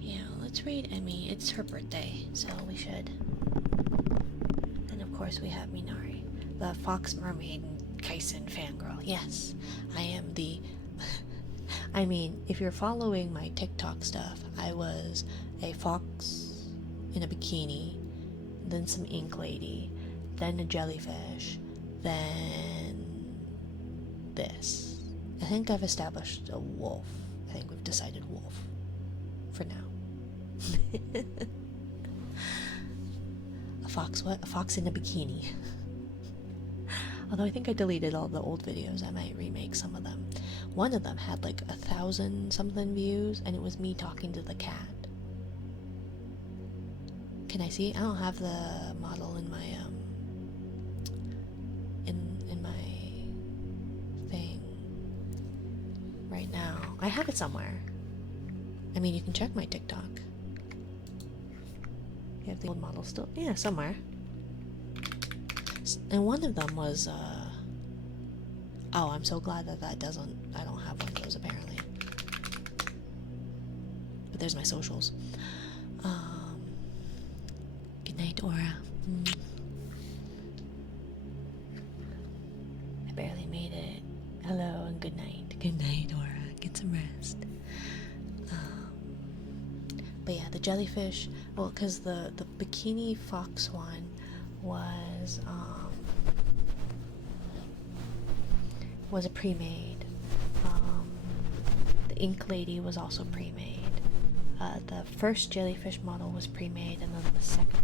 Yeah, let's raid Emmy. It's her birthday, so we should. And of course we have Minari, the Fox Mermaid Kaisen fangirl. Yes, I am the I mean, if you're following my TikTok stuff, I was a fox in a bikini, then some ink lady, then a jellyfish, then this. I think I've established a wolf. I think we've decided wolf for now. A fox what? A fox in a bikini. Although I think I deleted all the old videos. I might remake some of them. One of them had like 1,000 something views, and it was me talking to the cat. Can I see? I don't have the model in my in my thing right now. I have it somewhere. I mean, you can check my TikTok. You have the old model still? Yeah, somewhere. And one of them was, oh, I'm so glad that I don't have one of those apparently. But there's my socials. Good night, Aura. I barely made it. Hello and good night. Good night, Aura. Get some rest. But yeah, the jellyfish, well, because the bikini fox one was a pre-made. The ink lady was also pre-made. The first jellyfish model was pre-made, and then the second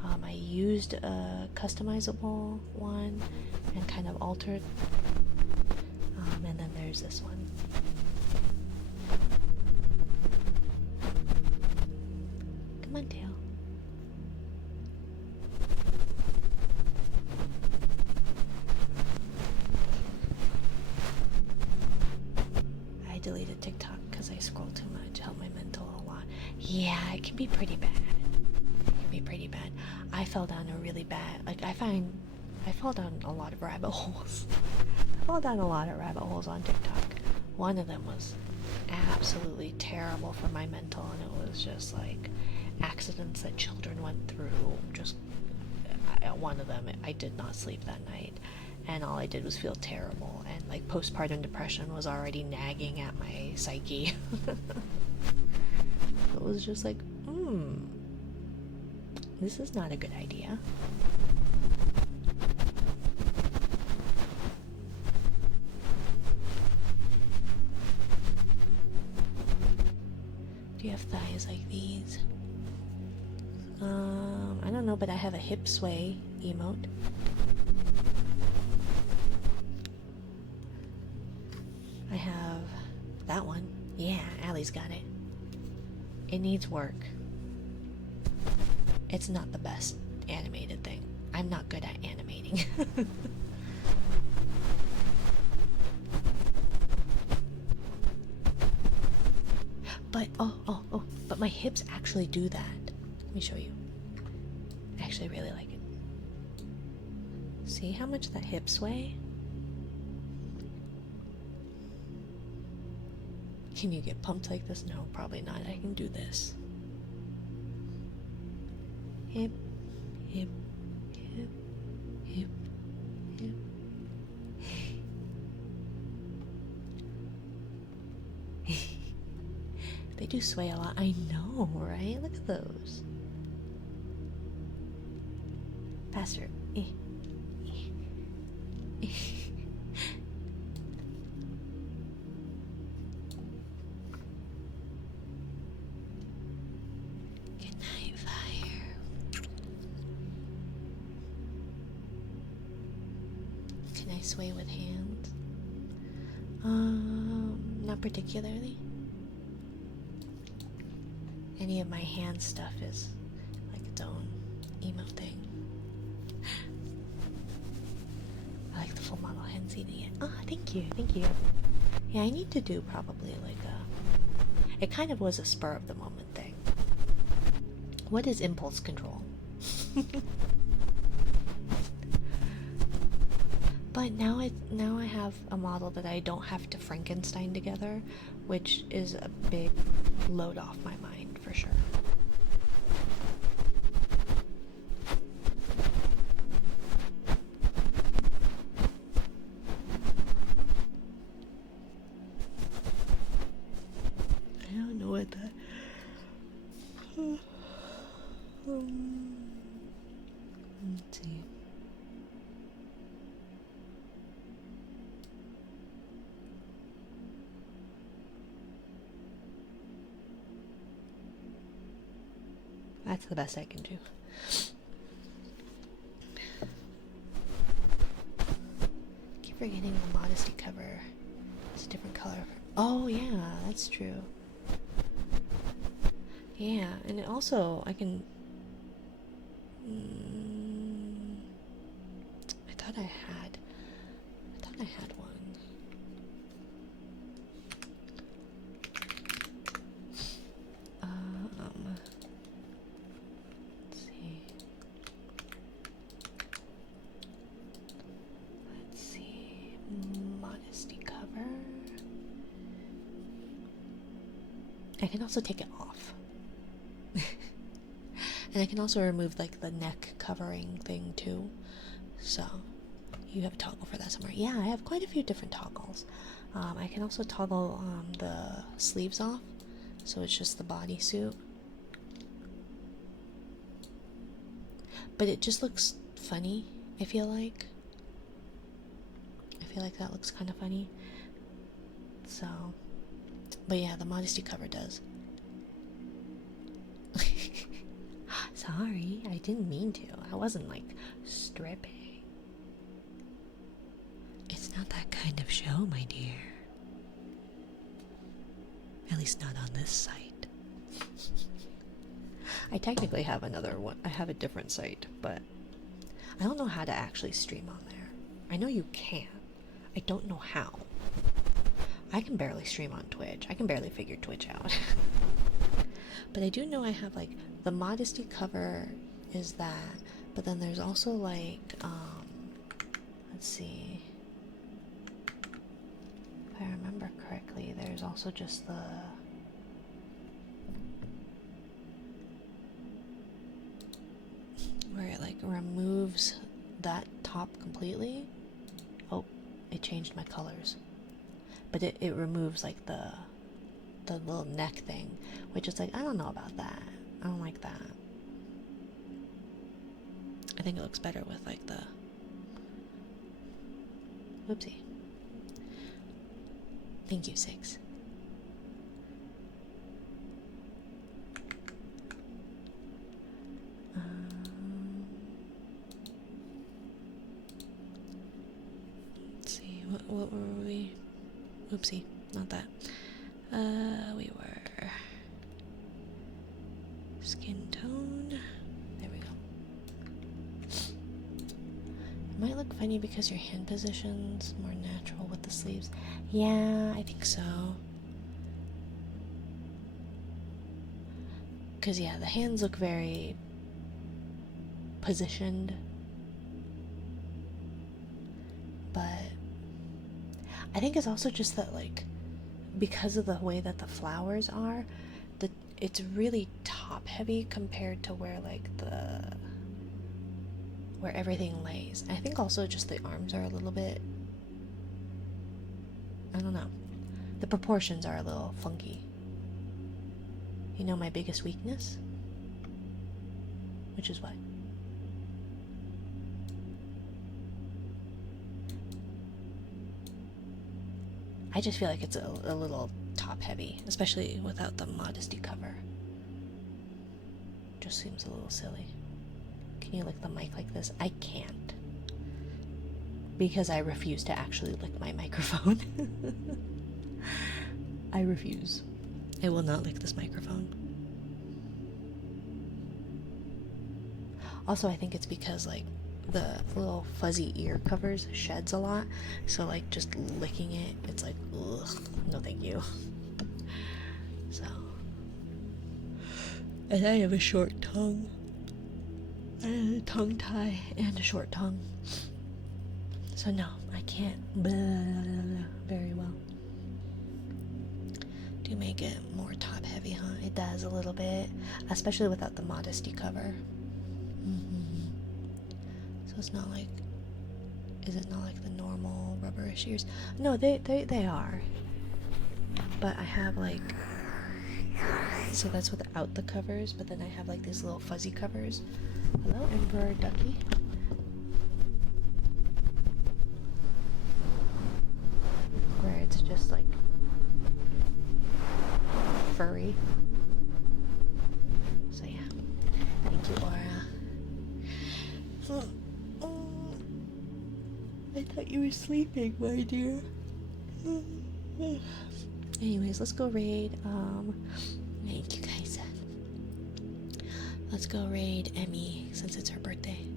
one, I used a customizable one and kind of altered. And then there's this one. Come on, tail. I deleted TikTok because I scroll too much. Help my mental a lot. Yeah, it can be pretty bad. It can be pretty bad. I fell down a really bad. Like I fall down a lot of rabbit holes. I fall down a lot of rabbit holes on TikTok. One of them was absolutely terrible for my mental, and it was just like accidents that children went through. Just one of them, I did not sleep that night, and all I did was feel terrible, and like postpartum depression was already nagging at my psyche. It was just like, this is not a good idea. Do you have thighs like these? I don't know, but I have a hip sway emote. I have that one. Yeah, Allie's got it. It needs work. It's not the best animated thing. I'm not good at animating. But but my hips actually do that. Let me show you. I actually really like it. See how much that hip sway? Can you get pumped like this? No, probably not. I can do this. Hip, hip, hip, hip, hip. They do sway a lot. I know, right? Look at those. Faster. Good night, fire. Can I sway with hands? Not particularly. Any of my hand stuff is like its own emote thing. I like the full model hands eating it. Oh, thank you, thank you. Yeah, I need to do probably like a... It kind of was a spur of the moment thing. What is impulse control? But now I have a model that I don't have to Frankenstein together, which is a big load off my mind for sure. I don't know what that. Let's see. That's the best I can do. Keep forgetting the modesty cover. It's a different color. Oh yeah, that's true. Yeah, and it also I can. I thought I had one. Let's see. Let's see. Modesty cover. I can also take it off. And I can also remove like the neck covering thing too. So you have a toggle for that somewhere. Yeah, I have quite a few different toggles. I can also toggle the sleeves off, so it's just the bodysuit. But it just looks funny, I feel like. That looks kind of funny. So, but yeah, the modesty cover does. Sorry, I didn't mean to. I wasn't like stripping. It's not that kind of show, my dear. At least not on this site. I technically have another one. I have a different site, but I don't know how to actually stream on there. I know you can. I don't know how. I can barely stream on Twitch. I can barely figure Twitch out. But I do know I have like the modesty cover is that, but then there's also like let's see. If I remember correctly, there's also just the where it like removes that top completely. Oh, it changed my colors. But it removes like the little neck thing, which is like, I don't know about that. I don't like that. I think it looks better with like the whoopsie. Thank you, 6. Let's see, what were we? Oopsie, not that. We were skin tone. There we go. It might look funny because your hand position's more natural with the sleeves. Yeah, I think so. Because, yeah, the hands look very positioned. But I think it's also just that, like, because of the way that the flowers are, it's really top heavy compared to where, like, where everything lays. I think also just the arms are a little bit, I don't know. The proportions are a little funky. You know my biggest weakness? Which is what? I just feel like it's a little top heavy, especially without the modesty cover. Just seems a little silly. Can you lick the mic like this? I can't. Because I refuse to actually lick my microphone. I refuse. I will not lick this microphone. Also, I think it's because, like, the little fuzzy ear covers sheds a lot, so like just licking it, it's like, ugh, no thank you. So, and I have a short tongue, a tongue tie, and a short tongue, so no, I can't blah, blah, blah, very well. Do make it more top heavy, huh? It does a little bit, especially without the modesty cover. It's not like, is it not like the normal rubberish ears? No, they are. But I have like, so that's without the covers, but then I have like these little fuzzy covers. Hello, Emperor Ducky. Where it's just like furry. So yeah, thank you, Aura. I thought you were sleeping, my dear. Anyways, let's go raid, thank you guys. Let's go raid Emmy, since it's her birthday.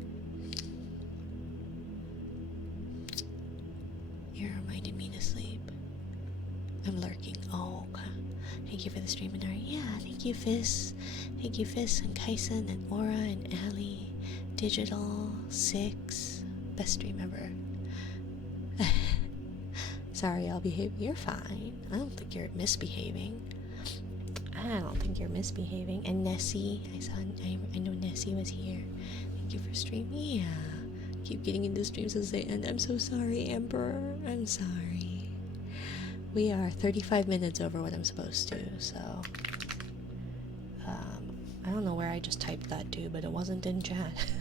You reminded me to sleep. I'm lurking. Oh, okay. Thank you for the stream, and yeah, thank you, Fizz. Thank you, Fizz, and Kaisen, and Aura, and Ali, Digital, 6. Best stream ever. Sorry, I'll behave. You're fine. I don't think you're misbehaving. And Nessie, I know Nessie was here. Thank you for streaming. Yeah. Keep getting into streams as they end. I'm so sorry, Emperor. I'm sorry. We are 35 minutes over what I'm supposed to, so I don't know where I just typed that to, but it wasn't in chat.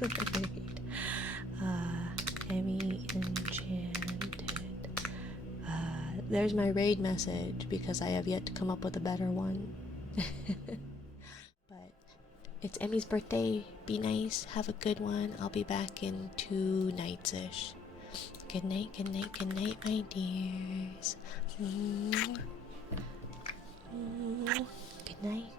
Read. Emmy Enchanted. There's my raid message because I have yet to come up with a better one. But it's Emmy's birthday. Be nice. Have a good one. I'll be back in 2 nights ish. Good night, good night, good night, my dears. Good night.